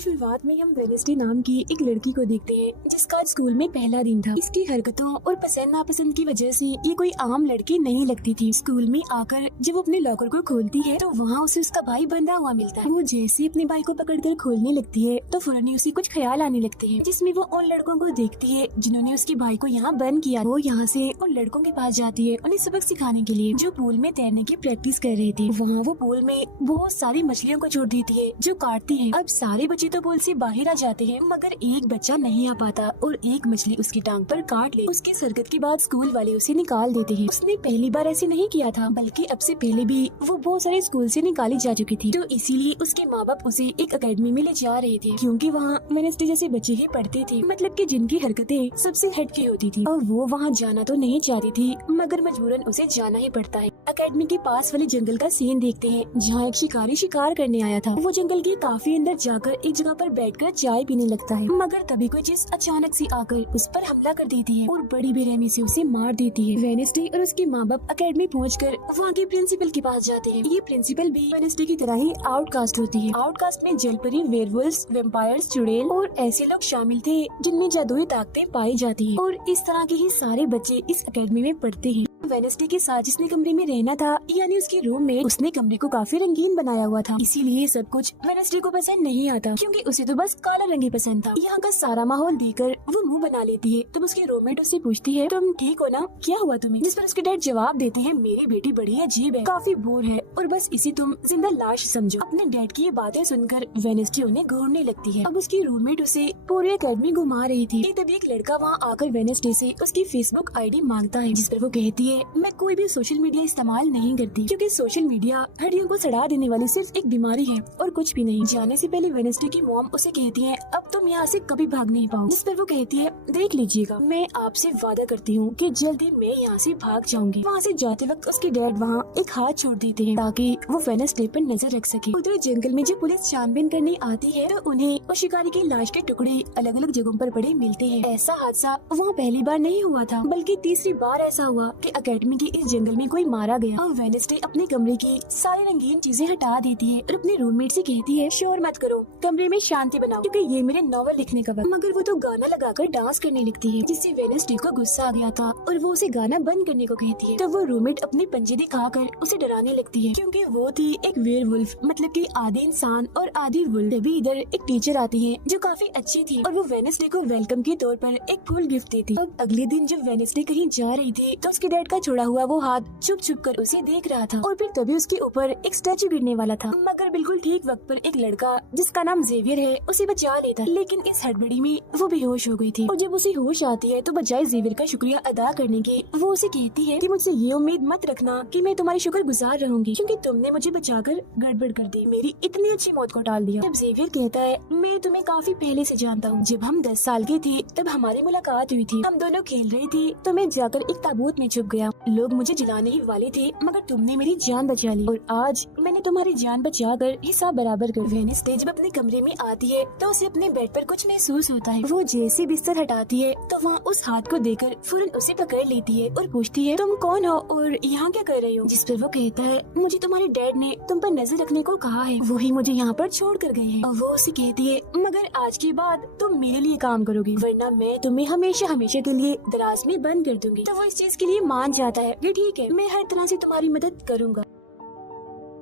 शुरुआत में हम वेनेसडे नाम की एक लड़की को देखते हैं जिसका स्कूल में पहला दिन था। इसकी हरकतों और पसंद नापसंद की वजह से ये कोई आम लड़की नहीं लगती थी। स्कूल में आकर जब वो अपने लॉकर को खोलती है तो वहाँ उसे उसका भाई बंधा हुआ मिलता है। वो जैसे अपने भाई को पकड़कर खोलने लगती है तो फौरन ही उसे कुछ ख्याल आने लगते हैं, जिसमें वो उन लड़कों को देखती है जिन्होंने उसके भाई को यहाँ बंद किया। वो यहाँ से उन लड़कों के पास जाती है उन्हें सबक सिखाने के लिए, जो पूल में तैरने की प्रैक्टिस कर रहे थे। वहाँ वो पूल में बहुत सारी मछलियों को छोड़ देती है जो काटती है। अब सारे बच्चे तो पूल से बाहर आ जाते हैं मगर एक बच्चा नहीं आ पाता और एक मछली उसकी टांग पर काट ले। उसकी हरकत के बाद स्कूल वाले उसे निकाल देते हैं। उसने पहली बार ऐसे नहीं किया था, बल्कि अब से पहले भी वो बहुत सारे स्कूल से निकाली जा चुकी थी। तो इसीलिए उसके माँ बाप उसे एक अकेडमी में ले जा रहे थे, क्योंकि वहाँ वेनेसडे जैसे बच्चे ही पढ़ते थे, मतलब कि जिनकी हरकतें सबसे हटके होती थी। और वो वहाँ जाना तो नहीं चाहती थी मगर मजबूरन उसे जाना ही पड़ता है। अकेडमी के पास वाले जंगल का सीन देखते हैं जहाँ एक शिकारी शिकार करने आया था। वो जंगल के काफी अंदर जाकर एक जगह पर बैठकर चाय पीने लगता है, मगर तभी कोई चीज अचानक से आकर उस पर हमला कर देती है और बड़ी बेरहमी से उसे मार देती है। वेनेसडे और उसके माँ बाप अकेडमी पहुंचकर वहाँ के प्रिंसिपल के पास जाते हैं। ये प्रिंसिपल भी वेनेसडे की तरह ही आउटकास्ट होती है। आउटकास्ट में जलपरी, वेयरवुल्व्स, वैम्पायर्स, चुड़ैल और ऐसे लोग शामिल थे जिनमें जादुई ताकतें पाई जाती है। और इस तरह के ही सारे बच्चे इस अकेडमी में पढ़ते हैं। वेनेसडे के साथ जिसने कमरे में रहना था, यानी उसके रूम में, उसने कमरे को काफी रंगीन बनाया हुआ था। इसीलिए सब कुछ वेनेसडे को पसंद नहीं आता, क्योंकि उसे तो बस काला रंग ही पसंद था। यहाँ का सारा माहौल देखकर वो मुंह बना लेती है। तब उसके रूममेट उससे पूछती है, तुम ठीक हो ना, क्या हुआ तुम्हें? जिस पर उसके डैड जवाब देते हैं, मेरी बेटी बड़ी अजीब है, काफी बोर है और बस इसे तुम जिंदा लाश समझो। अपने डैड की ये बातें सुनकर वेनेसडे उन्हें घूरने लगती है। अब उसकी रूममेट उसे पूरी अकेडमी घुमा रही थी। तभी एक लड़का वहाँ आकर वेनेसडे से उसकी फेसबुक आईडी मांगता है, जिस पर वो कहती है, मैं कोई भी सोशल मीडिया इस्तेमाल नहीं करती, क्योंकि सोशल मीडिया हड्डियों को सड़ा देने वाली सिर्फ एक बीमारी है और कुछ भी नहीं। जाने से पहले वेनेसडे की मॉम उसे कहती है, अब तुम यहाँ से कभी भाग नहीं पाओ। जिस पर वो कहती है, देख लीजिएगा, मैं आपसे वादा करती हूँ कि जल्दी मैं यहाँ से भाग जाऊंगी। वहाँ से जाते वक्त उसके डैड वहाँ एक हाथ छोड़ देते हैं ताकि वो वेनेसडे पर नजर रख सके। उधर जंगल में जब पुलिस छानबीन करने आती है तो उन्हें उस शिकारी की लाश के टुकड़े अलग अलग जगहों पर पड़े मिलते हैं। ऐसा हादसा वहाँ पहली बार नहीं हुआ था, बल्कि तीसरी बार ऐसा हुआ कि अकेडमी के इस जंगल में कोई मारा गया। और वेनेसडे अपने कमरे की सारी रंगीन चीजें हटा देती है और अपने रूममेट से कहती है, शोर मत करो, कमरे में शांति बनाओ, क्योंकि ये मेरे नॉवल लिखने का वक्त। मगर वो तो गाना लगाकर डांस करने लगती है, जिससे वेनेसडे को गुस्सा आ गया था और वो उसे गाना बंद करने को कहती है। तो वो रूममेट अपने पंजे दिखाकर उसे डराने लगती है, क्योंकि वो थी एक वेयरवुल्फ, मतलब कि आधी इंसान और आधी वुल्फ। तभी इधर एक टीचर आती है जो काफी अच्छी थी और वो वेनेसडे को वेलकम के तौर पर एक फूल गिफ्ट देती। अब अगले दिन जब वेनेसडे कहीं जा रही थी तो उसके डैड का छोड़ा हुआ वो हाथ छुप छुप कर उसे देख रहा था और फिर तभी उसके ऊपर एक स्टैचू गिरने वाला था, मगर बिल्कुल ठीक वक्त पर एक लड़का जिसका नाम जेवियर है उसे बचा लेता। लेकिन इस हड़बड़ी में वो बेहोश हो गई थी और जब उसे होश आती है तो बजाय जेवियर का शुक्रिया अदा करने के वो उसे कहती है कि मुझसे ये उम्मीद मत रखना कि मैं तुम्हारी शुक्रगुजार रहूंगी, क्योंकि तुमने मुझे बचाकर गड़बड़ कर दी, मेरी इतनी अच्छी मौत को टाल दिया। जब जेवियर कहता है, मैं तुम्हें काफी पहले से जानता हूँ, जब हम 10 साल के थे तब हमारी मुलाकात हुई थी, हम दोनों खेल रही थी तो मैं जाकर एक ताबूत में छुप गया, लोग मुझे जलाने ही वाले थे मगर तुमने मेरी जान बचा ली और आज मैंने तुम्हारी जान बचाकर हिसाब बराबर कर। वेनेसडे जब अपने कमरे में आती है तो उसे अपने बेड पर कुछ महसूस होता है। वो जैसे बिस्तर हटाती है तो वहाँ उस हाथ को देखकर फौरन उसे पकड़ लेती है और पूछती है, तुम कौन हो और यहाँ क्या कर रही हो? जिस पर वो कहता है, मुझे तुम्हारे डैड ने तुम पर नजर रखने को कहा है, वही मुझे यहाँ पर छोड़ कर गए हैं। और वो उसे कहती है, मगर आज के बाद तुम मेरे लिए काम करोगी, वरना मैं तुम्हें हमेशा हमेशा के लिए दराज में बंद कर दूंगी। तो वो इस चीज के लिए मान जाता है कि ठीक है, मैं हर तरह से तुम्हारी मदद करूंगा।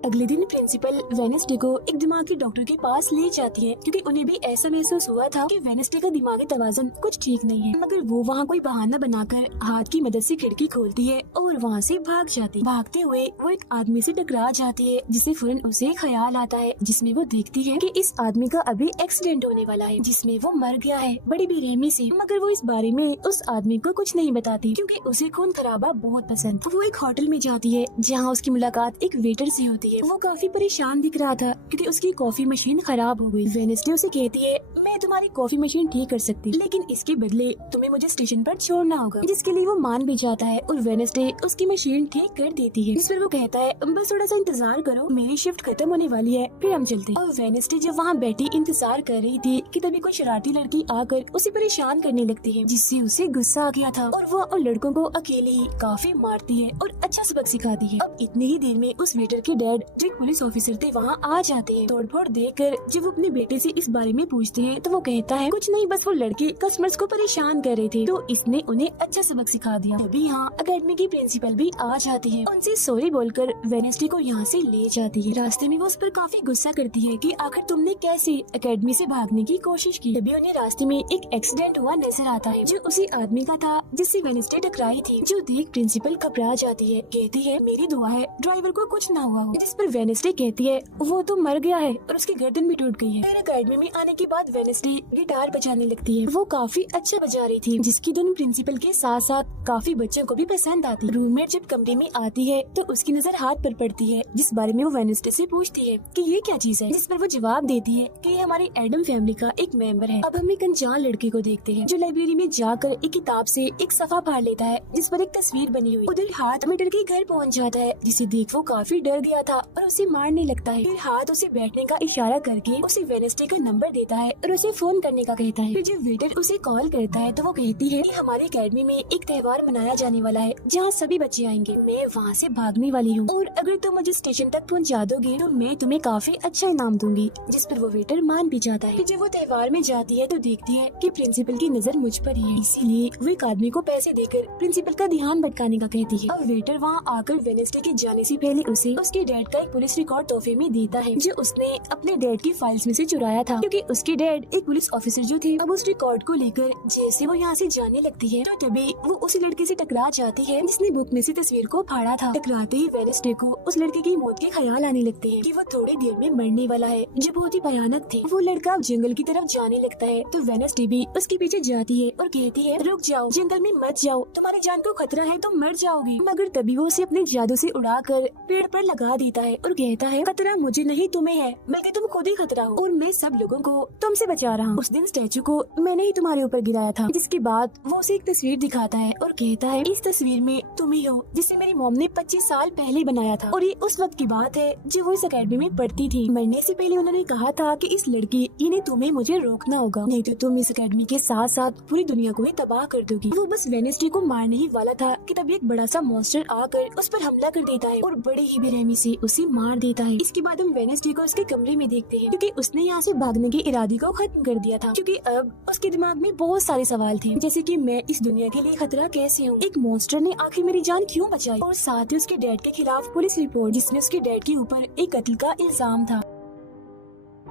अगले दिन प्रिंसिपल वेनेसडे को एक दिमागी डॉक्टर के पास ले जाती है, क्योंकि उन्हें भी ऐसा महसूस हुआ था कि वेनेसडे का दिमागी तवाज़ुन कुछ ठीक नहीं है। मगर वो वहाँ कोई बहाना बनाकर हाथ की मदद से खिड़की खोलती है और वहाँ से भाग जाती। भागते हुए वो एक आदमी से टकरा जाती है, जिससे फौरन उसे ख्याल आता है, जिसमें वो देखती है कि इस आदमी का अभी एक्सीडेंट होने वाला है, जिसमें वो मर गया है बड़ी बेरहमी से। मगर वो इस बारे में उस आदमी को कुछ नहीं बताती, क्योंकि उसे खून खराबा बहुत पसंद। वो एक होटल में जाती है जहाँ उसकी मुलाकात एक वेटर से होती है। वो काफी परेशान दिख रहा था क्योंकि उसकी कॉफी मशीन खराब हो गई। वेनेसडे उसे कहती है, मैं तुम्हारी कॉफी मशीन ठीक कर सकती, लेकिन इसके बदले तुम्हें मुझे स्टेशन पर छोड़ना होगा, जिसके लिए वो मान भी जाता है और वेनेसडे उसकी मशीन ठीक कर देती है। इस पर वो कहता है, बस थोड़ा सा इंतजार करो, मेरी शिफ्ट खत्म होने वाली है, फिर हम चलते हैं। और वेनेसडे जब वहाँ बैठी इंतजार कर रही थी कि तभी कोई शरारती लड़की आकर उसे परेशान करने लगती है, जिससे उसे गुस्सा आ गया था और वो उन लड़कों को अकेले ही काफी मारती है और अच्छा सबक सिखाती है। अब इतनी ही देर में उस वेटर के डैड बाद जो एक पुलिस ऑफिसर थे वहाँ आ जाते हैं। तोड़फोड़ देखकर जब वो अपने बेटे से इस बारे में पूछते हैं तो वो कहता है कुछ नहीं, बस वो लड़के कस्टमर्स को परेशान कर रहे थे तो इसने उन्हें अच्छा सबक सिखा दिया। तभी यहाँ अकेडमी की प्रिंसिपल भी आ जाती है, उनसे सॉरी बोलकर वेडनेसडे को यहाँ से ले जाती है। रास्ते में वो उस पर काफी गुस्सा करती है कि आखिर तुमने कैसे अकेडमी से भागने की कोशिश की। तभी उन्हें रास्ते में एक एक्सीडेंट हुआ नजर आता है जो उसी आदमी का था जिससे वेडनेसडे टकराई थी, जो देख प्रिंसिपल घबरा जाती है। कहती है मेरी दुआ है ड्राइवर को कुछ ना हुआ हो, जिस पर वेडनेसडे कहती है वो तो मर गया है और उसकी गर्दन भी टूट गई है। फिर अकेडमी में आने के बाद वेडनेसडे गिटार बजाने लगती है। वो काफी अच्छा बजा रही थी जिसकी धुन प्रिंसिपल के साथ साथ काफी बच्चों को भी पसंद आती। रूममेट जब कमरे में आती है तो उसकी नजर हाथ पर पड़ती है, जिस बारे में वो वेडनेसडे से पूछती है कि ये क्या चीज है, जिस पर वो जवाब देती है कि ये हमारे एडम फैमिली का एक मेंबर है। अब हम एक अनजान लड़के को देखते हैं जो लाइब्रेरी में जाकर एक किताब से एक सफा फाड़ लेता है जिस पर एक तस्वीर बनी हुई। उधर हाथ में डर के घर पहुंच जाता है, जिसे देख वो काफी डर गया था और उसे मारने लगता है। फिर हाथ उसे बैठने का इशारा करके उसे वेडनेसडे का नंबर देता है और उसे फोन करने का कहता है। फिर जब वेटर उसे कॉल करता है तो वो कहती है कि हमारे अकेडमी में एक त्योहार मनाया जाने वाला है जहाँ सभी बच्चे आएंगे। मैं वहाँ से भागने वाली हूँ और अगर तुम मुझे स्टेशन तक पहुँचा दोगे तो मैं तुम्हें काफी अच्छा इनाम दूंगी, जिस पर वो वेटर मान भी जाता है। फिर जब वो त्योहार में जाती है तो देखती है कि प्रिंसिपल की नजर मुझ पर ही है, इसीलिए वो एक आदमी को पैसे देकर प्रिंसिपल का ध्यान भटकाने का कहती है। अब वेटर वहाँ आकर वेडनेसडे के जाने से पहले उसे उसके डैड का एक पुलिस रिकॉर्ड तोहफे में देता है जो उसने अपने डैड की फाइल्स में से चुराया था, क्योंकि उसके डैड एक पुलिस ऑफिसर जो थे। अब उस रिकॉर्ड को लेकर जैसे वो यहाँ से जाने लगती है तो तभी वो उस लड़के से टकरा जाती है जिसने बुक में से तस्वीर को फाड़ा था। टकराते ही वेडनेसडे को उस लड़के की मौत के ख्याल आने लगते हैं कि वो थोड़ी देर में मरने वाला है, जो बहुत ही भयानक थे। वो लड़का जंगल की तरफ जाने लगता है तो वेडनेसडे भी उसके पीछे जाती है और कहती है रुक जाओ, जंगल में मत जाओ, तुम्हारी जान को खतरा है, तुम मर जाओगे। मगर तभी वो उसे अपने जादू से उड़ाकर पेड़ पर लगा देता है और कहता है खतरा मुझे नहीं तुम्हें है, बल्कि तुम खुद ही खतरा हो और मैं सब लोगों को तुमसे बचा रहा हूँ। उस दिन स्टैचू को मैंने ही तुम्हारे ऊपर गिराया था। जिसके बाद वो उसे एक तस्वीर दिखाता है और कहता है इस तस्वीर में तुम ही हो जिसे मेरी मॉम ने 25 साल पहले बनाया था और ये उस वक्त की बात है जब वो इस अकेडमी में पढ़ती थी। मरने से पहले उन्होंने कहा था कि इस लड़की यानी तुम्हें मुझे रोकना होगा, नहीं तो तुम इस अकेडमी के साथ साथ पूरी दुनिया को ही तबाह कर दोगी। वो बस वेडनेसडे को मारने ही वाला था कि तभी एक बड़ा सा मॉन्स्टर आकर उस पर हमला कर देता है और बड़ी ही बेरहमी से उसे मार देता है। इसके बाद हम वेडनेसडे को उसके कमरे में देखते हैं क्योंकि उसने यहाँ से भागने के इरादे को खत्म कर दिया था, क्योंकि अब उसके दिमाग में बहुत सारे सवाल थे, जैसे कि मैं इस दुनिया के लिए खतरा कैसे हूँ, एक मॉन्स्टर ने आखिर मेरी जान क्यों बचाई, और साथ ही उसके डैड के खिलाफ पुलिस रिपोर्ट जिसमें उसके डैड के ऊपर एक कत्ल का इल्जाम था।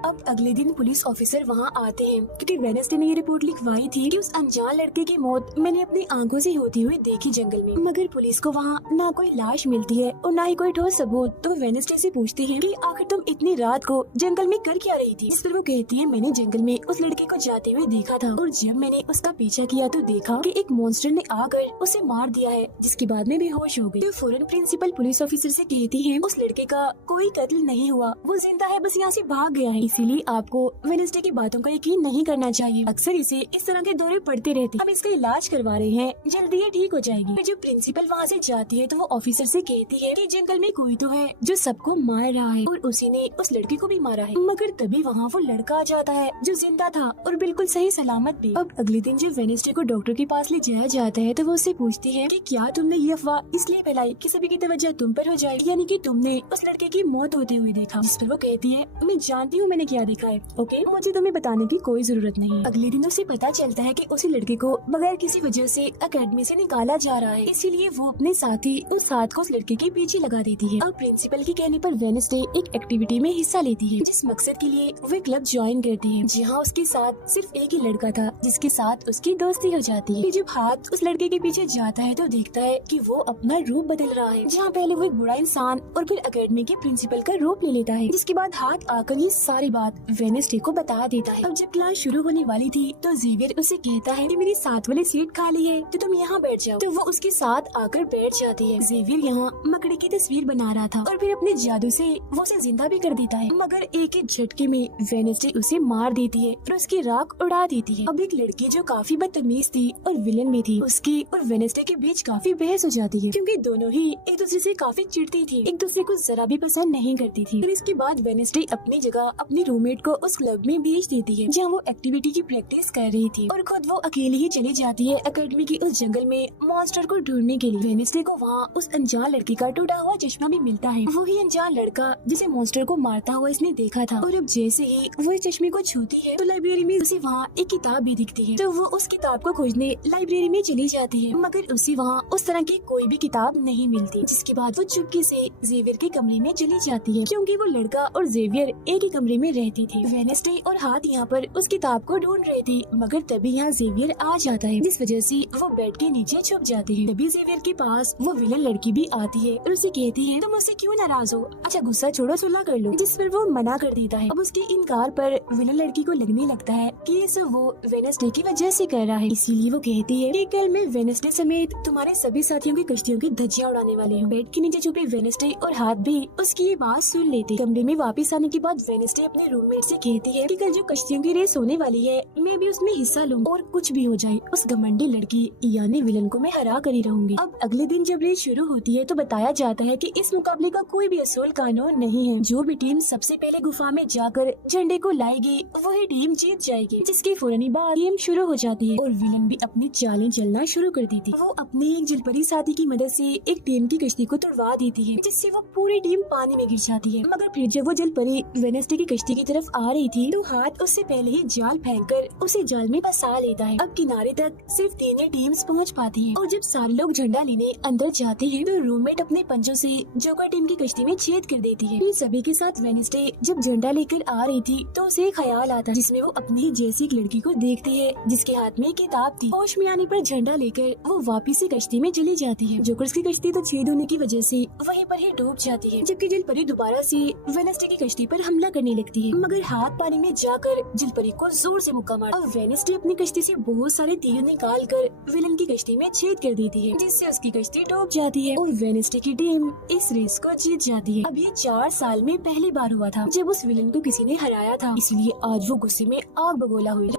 अब अगले दिन पुलिस ऑफिसर वहाँ आते हैं क्योंकि वेडनेसडे ने ये रिपोर्ट लिखवाई थी कि उस अनजान लड़के की मौत मैंने अपनी आंखों से होती हुई देखी जंगल में। मगर पुलिस को वहाँ ना कोई लाश मिलती है और ना ही कोई ठोस सबूत। तो वेडनेसडे से पूछते हैं कि आखिर तुम इतनी रात को जंगल में कर क्या रही थी, जिस पर वो कहती है मैंने जंगल में उस लड़के को जाते हुए देखा था और जब मैंने उसका पीछा किया तो देखा कि एक मॉन्स्टर ने आकर उसे मार दिया है, जिसके बाद में बेहोश हो गई। तो फौरन प्रिंसिपल पुलिस ऑफिसर से कहती है उस लड़के का कोई कत्ल नहीं हुआ, वो जिंदा है, बस यहाँ से भाग गया है, इसीलिए आपको वेडनेसडे की बातों का यकीन नहीं करना चाहिए। अक्सर इसे इस तरह के दौरे पड़ते रहते, हम इसका इलाज करवा रहे हैं, जल्दी ये ठीक हो जाएगी। फिर जब प्रिंसिपल वहाँ से जाती है तो वो ऑफिसर से कहती है कि जंगल में कोई तो है जो सबको मार रहा है और उसी ने उस लड़के को भी मारा है। मगर तभी वहाँ वो लड़का आ जाता है जो जिंदा था और बिल्कुल सही सलामत भी। अब अगले दिन जब वेडनेसडे को डॉक्टर के पास ले जाया जाता है तो वो उससे पूछती है कि क्या तुमने ये अफवाह इसलिए फैलाई कि सभी की तवज्जो तुम पर हो जाए, यानी कि तुमने उस लड़के की मौत होते हुए देखा। जिस पर वो कहती है मैं जानती हूँ मैंने क्या देखा है, ओके, मुझे तुम्हें बताने की कोई जरूरत नहीं। अगले दिन उसे पता चलता है कि उसी लड़के को बगैर किसी वजह से अकेडमी से निकाला जा रहा है, इसीलिए वो अपने साथी उस हाथ को उस लड़के के पीछे लगा देती है। अब प्रिंसिपल के कहने पर वेडनेसडे एक एक्टिविटी में हिस्सा लेती है जिस मकसद के लिए वो क्लब ज्वाइन करती है, जहाँ उसके साथ सिर्फ एक ही लड़का था जिसके साथ उसकी दोस्ती हो जाती है। जब हाथ उस लड़के के पीछे जाता है तो देखता है कि वो अपना रूप बदल रहा है, जहाँ पहले वो एक बुरा इंसान और फिर अकेडमी के प्रिंसिपल का रूप ले लेता है। जिसके बाद हाथ आकर ये सारी बात वेडनेसडे को बता देता है। अब जब क्लास शुरू होने वाली थी तो जेवियर उसे कहता है कि मेरी साथ वाली सीट खाली है तो तुम यहाँ बैठ जाओ, तो वो उसके साथ आकर बैठ जाती है। जेवियर यहाँ मकड़ी की तस्वीर बना रहा था और फिर अपने जादू से वो उसे जिंदा भी कर देता है, मगर एक ही झटके में वेडनेसडे उसे मार देती है और उसकी राख उड़ा देती है। अब एक लड़की जो काफी बदतमीज थी और विलन में थी, उसकी और वेडनेसडे के बीच काफी बहस हो जाती है क्योंकि दोनों ही एक दूसरे से काफी चिढ़ती थी, एक दूसरे को जरा भी पसंद नहीं करती थी। फिर इसके बाद वेडनेसडे अपनी जगह अपने अपनी रूममेट को उस क्लब में भेज देती है जहाँ वो एक्टिविटी की प्रैक्टिस कर रही थी, और खुद वो अकेली ही चली जाती है एकेडमी की उस जंगल में मॉन्स्टर को ढूंढने के लिए। वेडनेसडे को वहाँ उस अनजान लड़की का टूटा हुआ चश्मा भी मिलता है। वही अनजान लड़का जिसे मॉन्स्टर को मारता हुआ इसने देखा था, और अब जैसे ही वो इस चश्मे को छूती है तो लाइब्रेरी में उसे वहाँ एक किताब भी दिखती है। तो वो उस किताब को खोजने लाइब्रेरी में चली जाती है, मगर उसे वहाँ उस तरह की कोई भी किताब नहीं मिलती। जिसके बाद वो चुपके से जेवियर के कमरे में चली जाती है, क्योंकि वो लड़का और जेवियर एक ही कमरे में रहती थी। वेडनेसडे और हाथ यहाँ पर उस किताब को ढूंढ रहे थे, मगर तभी यहाँ जेवियर आ जाता है, जिस वजह से वो बेड के नीचे छुप जाती है। तभी जेवियर के पास वो विलन लड़की भी आती है और उसे कहती है, तुम मुझसे क्यों नाराज हो? अच्छा गुस्सा छोड़ो, सुलह कर लो। जिस पर वो मना कर देता है। अब उसके इनकार पर विलन लड़की को लगने लगता है कि ये सब वो वेडनेसडे की वजह से कर रहा है, इसीलिए वो कहती है कि कल मैं वेडनेसडे समेत तुम्हारे सभी साथियों की कश्तियों की धज्जियां उड़ाने वाली हूँ। बेड के नीचे छुपे वेडनेसडे और हाथ भी उसकी ये बात सुन लेते। कमरे में वापस आने के बाद वेडनेसडे अपने रूममेट से कहती है कि कल जो कश्तियों की रेस होने वाली है मैं भी उसमें हिस्सा लूँ, और कुछ भी हो जाए उस घमंडी लड़की यानी विलन को मैं हरा कर ही रहूंगी। अब अगले दिन जब रेस शुरू होती है तो बताया जाता है कि इस मुकाबले का कोई भी असूल कानून नहीं है। जो भी टीम सबसे पहले गुफा में जाकर झंडे को लाएगी वही टीम जीत जाएगी। जिसके फौरन बाद गेम शुरू हो जाती है और विलन भी अपनी चालें चलना शुरू कर देती है। वो अपने एक जलपरी साथी की मदद से एक टीम की कश्ती को तुड़वा देती है, जिससे वो पूरी टीम पानी में गिर जाती है। मगर फिर जब वो जलपरी वेडनेसडे की कश्ती की तरफ आ रही थी तो हाथ उससे पहले ही जाल फेंककर उसे जाल में फंसा लेता है। अब किनारे तक सिर्फ 3 ही टीम्स पहुंच पाती हैं, और जब सारे लोग झंडा लेने अंदर जाते हैं तो रूममेट अपने पंजों से जोकर टीम की कश्ती में छेद कर देती है। इन सभी के साथ वेडनेसडे जब झंडा लेकर आ रही थी तो उसे ख्याल आता जिसमें वो अपनी ही जैसी एक लड़की को देखती है जिसके हाथ में एक किताब थी। होश में आने पर झंडा लेकर वो वापिस से कश्ती में चली जाती है। जोकर्स की कश्ती तो छेद होने की वजह से वहीं पर ही डूब जाती है, जबकि जलपरी दोबारा से वेडनेसडे की कश्ती पर हमला करने लगती है, मगर हाथ पानी में जाकर जलपरी को जोर से मुक्का मारता है। अब वेडनेसडे अपनी कश्ती से बहुत सारे तीर निकाल कर विलन की कश्ती में छेद कर देती है, जिससे उसकी कश्ती डूब जाती है और वेडनेसडे की टीम इस रेस को जीत जाती है। अब ये 4 साल में पहली बार हुआ था जब उस विलन को किसी ने हराया था, इसलिए आज वो गुस्से में आग बगोला हुई।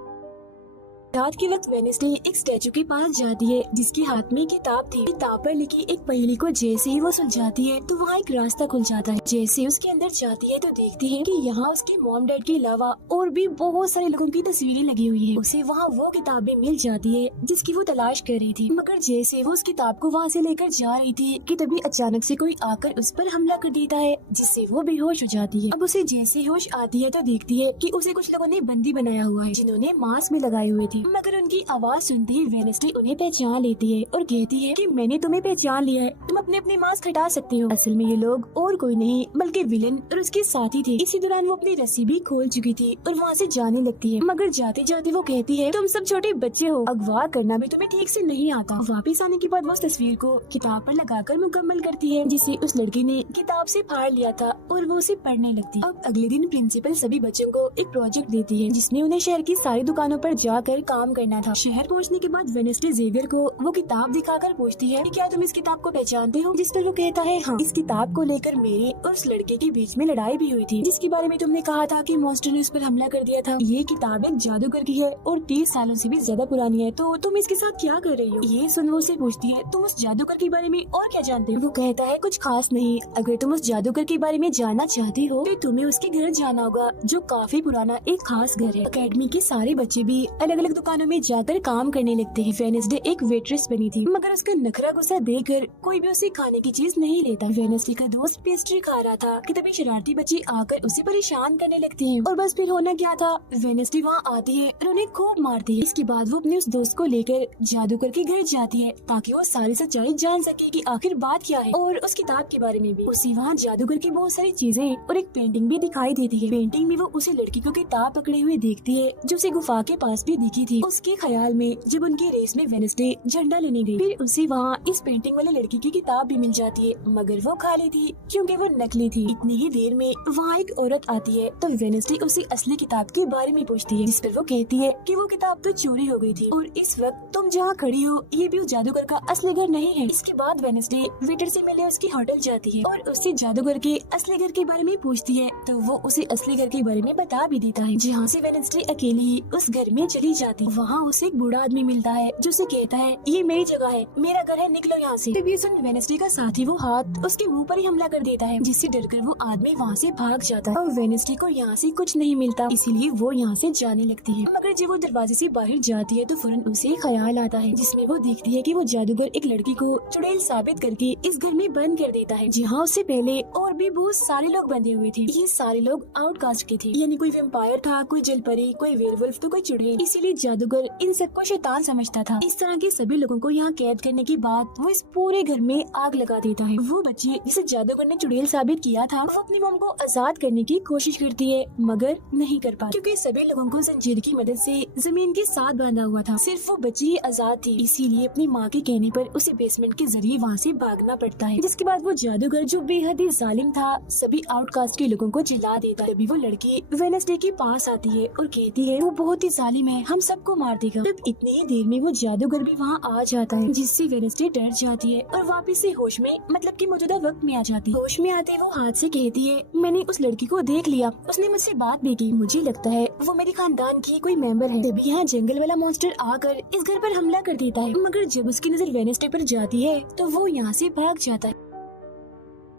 रात के वक्त वेडनेसडे एक स्टैचू के पास जाती है जिसके हाथ में किताब थी। किताब पर लिखी एक पहेली को जैसे ही वो सुलझाती है तो वहाँ एक रास्ता खुल जाता है। जैसे उसके अंदर जाती है तो देखती है कि यहाँ उसके मॉम डैड के अलावा और भी बहुत सारे लोगों की तस्वीरें लगी हुई है। उसे वहाँ वो किताब भी मिल जाती है जिसकी वो तलाश कर रही थी, मगर जैसे वो उस किताब को वहाँ से लेकर जा रही थी कि तभी अचानक से कोई आकर उस पर हमला कर देता है, जिससे वो बेहोश हो जाती है। अब उसे जैसे होश आती है तो देखती है कि उसे कुछ लोगों ने बंदी बनाया हुआ है जिन्होंने मास्क भी लगाए हुए थे, मगर उनकी आवाज सुनते ही वेडनेसडे उन्हें पहचान लेती है और कहती है कि मैंने तुम्हें पहचान लिया है, तुम अपने अपने मास्क हटा सकते हो। असल में ये लोग और कोई नहीं बल्कि विलन और उसके साथी थे। इसी दौरान वो अपनी रस्सी भी खोल चुकी थी और वहाँ से जाने लगती है, मगर जाते जाते वो कहती है तुम सब छोटे बच्चे हो, अगवा करना भी तुम्हें ठीक से नहीं आता। वापिस आने के बाद वो उस तस्वीर को किताब पर लगाकर मुकम्मल करती है जिसे उस लड़की ने किताब से फाड़ लिया था और वो उसे पढ़ने लगती। अब अगले दिन प्रिंसिपल सभी बच्चों को एक प्रोजेक्ट देती है जिसमें उन्हें शहर की सारी दुकानों पर जाकर काम करना था। शहर पहुंचने के बाद वेडनेसडे जेवियर को वो किताब दिखाकर पूछती है कि क्या तुम इस किताब को पहचानते हो, जिस पर वो कहता है हाँ, इस किताब को लेकर मेरे और उस लड़के के बीच में लड़ाई भी हुई थी जिसके बारे में तुमने कहा था कि मॉन्स्टर ने उस पर हमला कर दिया था। ये किताब एक जादूगर की है और 30 सालों से भी ज्यादा पुरानी है, तो तुम इसके साथ क्या कर रही हो? ये सुन वो उसे पूछती है तुम उस जादूगर के बारे में और क्या जानते हो? वो कहता है कुछ खास नहीं, अगर तुम उस जादूगर के बारे में जानना चाहती हो तो तुम्हें उसके घर जाना होगा जो काफी पुराना एक खास घर है। अकेडमी के सारे बच्चे भी अलग अलग दुकानों में जाकर काम करने लगते हैं। वेडनेसडे एक वेट्रेस बनी थी, मगर उसका नखरा गुस्सा देखकर कोई भी उसे खाने की चीज नहीं लेता। वेडनेसडे का दोस्त पेस्ट्री खा रहा था कि तभी शरारती बच्चे आकर उसे परेशान करने लगते हैं और बस फिर होना क्या था, वेडनेसडे वहाँ आती है और उन्हें खूब मारती है। इसके बाद वो अपने उस दोस्त को लेकर जादूगर के घर जाती है ताकि वो सारी सच्चाई जान सके कि आखिर बात क्या है, और उस किताब के बारे में भी। उसे वहाँ जादूगर की बहुत सारी चीजें और एक पेंटिंग भी दिखाई देती है। पेंटिंग में वो उसी लड़की को किताब पकड़े हुए देखती है जो उसे गुफा के पास भी दिखी थी। उसके ख्याल में जब उनकी रेस में वेडनेसडे झंडा लेने गई, फिर उसे वहाँ इस पेंटिंग वाले लड़की की किताब भी मिल जाती है, मगर वो खाली थी क्योंकि वो नकली थी। इतनी ही देर में वहाँ एक औरत आती है तो वेडनेसडे उसे असली किताब के बारे में पूछती है, जिस पर वो कहती है कि वो किताब तो चोरी हो गई थी और इस वक्त तुम जहाँ खड़ी हो ये भी उस जादूगर का असली घर नहीं है। इसके बाद वेडनेसडे वेटर से मिले उसकी होटल जाती है और उससे जादूगर के असली घर के बारे में पूछती है, तो वो उसे असली घर के बारे में बता भी देता है, जहाँ से वेडनेसडे अकेली ही उस घर में चली जाती जाती। वहाँ उसे एक बूढ़ा आदमी मिलता है जो उसे कहता है ये मेरी जगह है, मेरा घर है, निकलो यहाँ से। तब ये सुन वेडनेसडे का साथी वो हाथ उसके मुंह पर ही हमला कर देता है, जिससे डरकर वो आदमी वहाँ से भाग जाता है और वेडनेसडे को यहाँ से कुछ नहीं मिलता, इसीलिए वो यहाँ से जाने लगती है। मगर जब वो दरवाजे से बाहर जाती है तो फौरन उसे ख्याल आता है, जिसमें वो देखती है कि वो जादूगर एक लड़की को चुड़ैल साबित करके इस घर में बंद कर देता है, जहाँ उससे पहले और भी बहुत सारे लोग बंधे हुए थे। ये सारे लोग आउटकास्ट के थे, यानी कोई वेम्पायर था, कोई जलपरी, कोई वेयरवुल्फ तो कोई चुड़ैल। इसीलिए जादूगर इन सबको शैतान समझता था। इस तरह के सभी लोगों को यहाँ कैद करने के बाद वो इस पूरे घर में आग लगा देता है। वो बच्ची जिसे जादूगर ने चुड़ैल साबित किया था, वो अपनी मॉम को आजाद करने की कोशिश करती है, मगर नहीं कर पाती, क्योंकि सभी लोगों को जंजीर की मदद से जमीन के साथ बांधा हुआ था। सिर्फ वो बच्ची ही आजाद थी, इसीलिए अपनी माँ के कहने पर उसे बेसमेंट के जरिए वहाँ से भागना पड़ता है। जिसके बाद वो जादूगर जो बेहद ही जालिम था, सभी आउटकास्ट के लोगों को जिला देता है। तभी वो लड़की वेडनेसडे के पास आती है और कहती है वो बहुत ही जालिम है, हम सबको मार देगा। तब इतनी ही देर में वो जादूगर भी वहाँ आ जाता है, जिससे वेडनेसडे डर जाती है और वापस से होश में, मतलब कि मौजूदा वक्त में आ जाती है। होश में आते वो हाथ से कहती है मैंने उस लड़की को देख लिया, उसने मुझसे बात भी की, मुझे लगता है वो मेरे खानदान की कोई मेंबर है। तभी यहाँ जंगल वाला मॉन्स्टर आकर इस घर पर हमला कर देता है, मगर जब उसकी नजर वेडनेसडे पर जाती है तो वो यहाँ से भाग जाता है।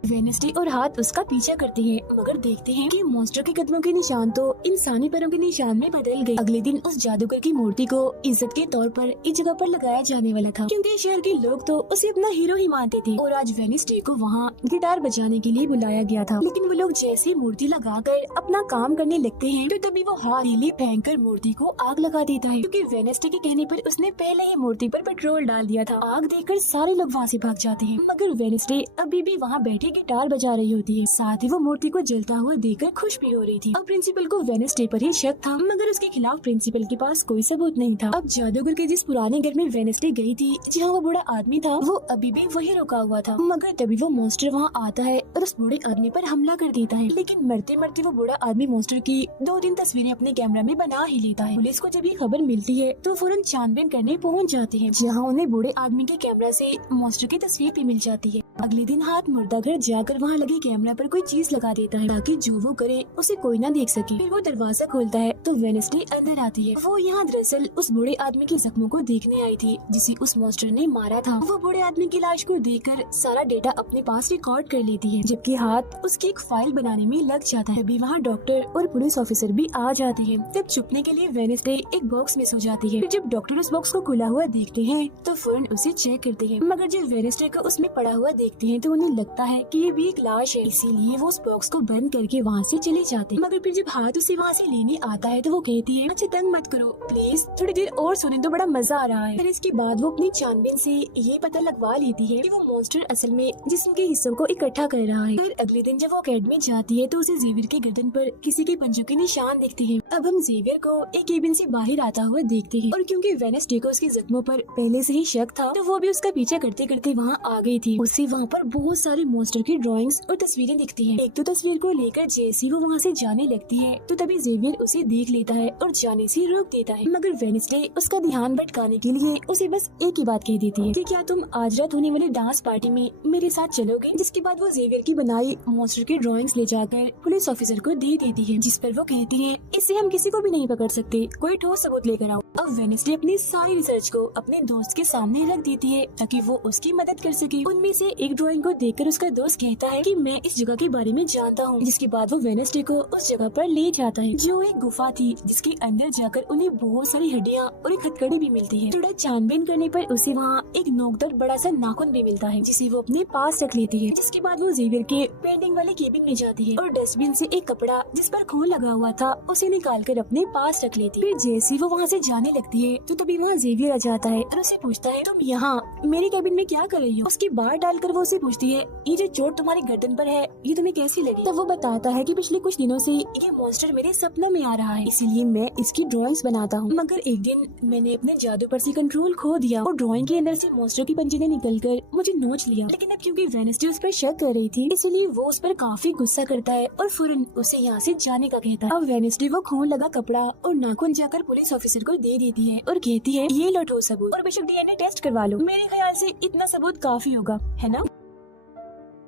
वेडनेसडे और हाथ उसका पीछा करते हैं, मगर देखते हैं कि मॉन्स्टर के कदमों के निशान तो इंसानी पैरों के निशान में बदल गए। अगले दिन उस जादूगर की मूर्ति को इज्जत के तौर पर इस जगह पर लगाया जाने वाला था, क्योंकि शहर के लोग तो उसे अपना हीरो ही मानते थे। और आज वेडनेसडे को वहाँ गिटार बजाने के लिए बुलाया गया था, लेकिन वो लोग जैसे मूर्ति लगाकर अपना काम करने लगते हैं तो तभी वो हाथ नीली फेंक कर मूर्ति को आग लगा देता है, क्योंकि वेडनेसडे के कहने पर उसने पहले ही मूर्ति पर पेट्रोल डाल दिया था। आग देखकर सारे लोग वहाँ से भाग जाते हैं, मगर वेडनेसडे अभी भी वहाँ बैठी गिटार बजा रही होती है। साथ ही वो मूर्ति को जलता हुआ देखकर खुश भी हो रही थी। अब प्रिंसिपल को वेडनेसडे पर ही शक था, मगर उसके खिलाफ प्रिंसिपल के पास कोई सबूत नहीं था। अब जादूगर के जिस पुराने घर में वेडनेसडे गई थी, जहाँ वो बूढ़ा आदमी था, वो अभी भी वही रुका हुआ था। मगर तभी वो मॉन्स्टर वहाँ आता है और उस बूढ़े आदमी पर हमला कर देता है। लेकिन मरते मरते वो बूढ़ा आदमी मॉन्स्टर की 2-3 तस्वीरें अपने कैमरा में बना ही लेता है। पुलिस को जब ये खबर मिलती है तो फौरन छानबीन करने पहुँच जाती है, जहाँ उन्हें बूढ़े आदमी के कैमरा से मॉन्स्टर की तस्वीर भी मिल जाती है। अगले दिन हाथ मुर्दा घर जाकर वहाँ लगे कैमरा पर कोई चीज लगा देता है, ताकि जो वो करे उसे कोई ना देख सके। फिर वो दरवाजा खोलता है तो वेडनेसडे अंदर आती है। वो यहाँ दरअसल उस बूढ़े आदमी के जख्मों को देखने आई थी, जिसे उस मॉन्स्टर ने मारा था। वो बूढ़े आदमी की लाश को देखकर सारा डेटा अपने पास रिकॉर्ड कर लेती है, जबकि हाथ उसकी एक फाइल बनाने में लग जाता है। अभी वहाँ डॉक्टर और पुलिस ऑफिसर भी आ जाते हैं। तब छुपने के लिए वेडनेसडे एक बॉक्स मिस हो जाती है। फिर जब डॉक्टर उस बॉक्स को खुला हुआ देखते हैं तो फौरन उसे चेक करते हैं, मगर जब वेडनेसडे को उसमें पड़ा हुआ देखते हैं तो उन्हें लगता है कि ये भी एक लाश है, इसीलिए वो उस बॉक्स को बंद करके वहाँ से चले जाते हैं। मगर फिर जब हाथ उसे वहाँ से लेने आता है तो वो कहती है अच्छा तंग मत करो प्लीज, थोड़ी देर और सुने तो बड़ा मजा आ रहा है। फिर इसके बाद वो अपनी छानबीन से ये पता लगवा लेती है कि वो मॉन्स्टर असल में जिस्म के हिस्सों को इकट्ठा कर रहा है। फिर अगले दिन जब वो अकेडमी जाती है तो उसे जेवियर के गर्दन पर किसी के पंजों के निशान दिखते हैं। अब हम जेवियर को एक केबिन से बाहर आता हुआ देखते हैं, और क्योंकि वेडनेसडे को उसके जख्मों पर पहले से ही शक था तो वो भी उसका पीछा करते करते वहाँ आ गई थी। उसे वहाँ पर बहुत सारे मॉन्स्टर की ड्राइंग्स और तस्वीरें दिखती हैं। एक तो तस्वीर को लेकर जैसे वो वहाँ से जाने लगती है तो तभी जेवियर उसे देख लेता है और जाने से रोक देता है, मगर वेडनेसडे उसका ध्यान भटकाने के लिए उसे बस एक ही बात कह देती है कि क्या तुम आज रात होने वाली डांस पार्टी में मेरे साथ चलोगे। जिसके बाद वो जेवियर की बनाई मॉन्स्टर की ड्राइंग्स ले जाकर पुलिस ऑफिसर को दे देती है, जिस पर वो कहती है इससे हम किसी को भी नहीं पकड़ सकते, कोई ठोस सबूत लेकर आओ। अब वेडनेसडे अपनी सारी रिसर्च को अपने दोस्त के सामने रख देती है ताकि वो उसकी मदद कर सके। उनमें से एक ड्राइंग को देखकर उसका दोस्त कहता है कि मैं इस जगह के बारे में जानता हूँ। जिसके बाद वो वेडनेसडे को उस जगह पर ले जाता है जो एक गुफा थी, जिसके अंदर जाकर उन्हें बहुत सारी हड्डियाँ और एक हथकड़ी भी मिलती है। थोड़ा छानबीन करने पर उसे वहाँ एक नोकदार बड़ा सा नाखून भी मिलता है, जिसे वो अपने पास रख लेती है। जिसके बाद वो जेवियर के पेंटिंग वाले केबिन में जाती है और डस्टबिन से एक कपड़ा जिस पर खून लगा हुआ था उसे निकाल कर अपने पास रख लेती है। फिर जैसे वो वहाँ से जाने लगती है तो तभी वहाँ जेवियर आ जाता है और उसे पूछता है तुम यहाँ मेरे केबिन में क्या कर रही हो। उसकी बात डालकर वो उसे पूछती है ये जो चोट तुम्हारी गर्दन पर है ये तुम्हें कैसी लगी। तब वो बताता है कि पिछले कुछ दिनों से ये मॉन्स्टर मेरे सपनों में आ रहा है, इसीलिए मैं इसकी ड्राइंग्स बनाता हूँ। मगर एक दिन मैंने अपने जादू पर से कंट्रोल खो दिया और ड्राइंग के अंदर से मॉन्स्टर की पंजे ने निकलकर मुझे नोच लिया। लेकिन अब क्योंकि वेडनेसडे उस पर शक कर रही थी इसलिए वो उस पर काफी गुस्सा करता है और फौरन उसे यहाँ से जाने का कहता है। अब वेडनेसडे वो खून लगा कपड़ा और नाखून जाकर पुलिस ऑफिसर को दे देती है और कहती है ये लो ठोस सबूत और बेशक DNA टेस्ट करवा लो। मेरे ख्याल से इतना सबूत काफी होगा, है ना।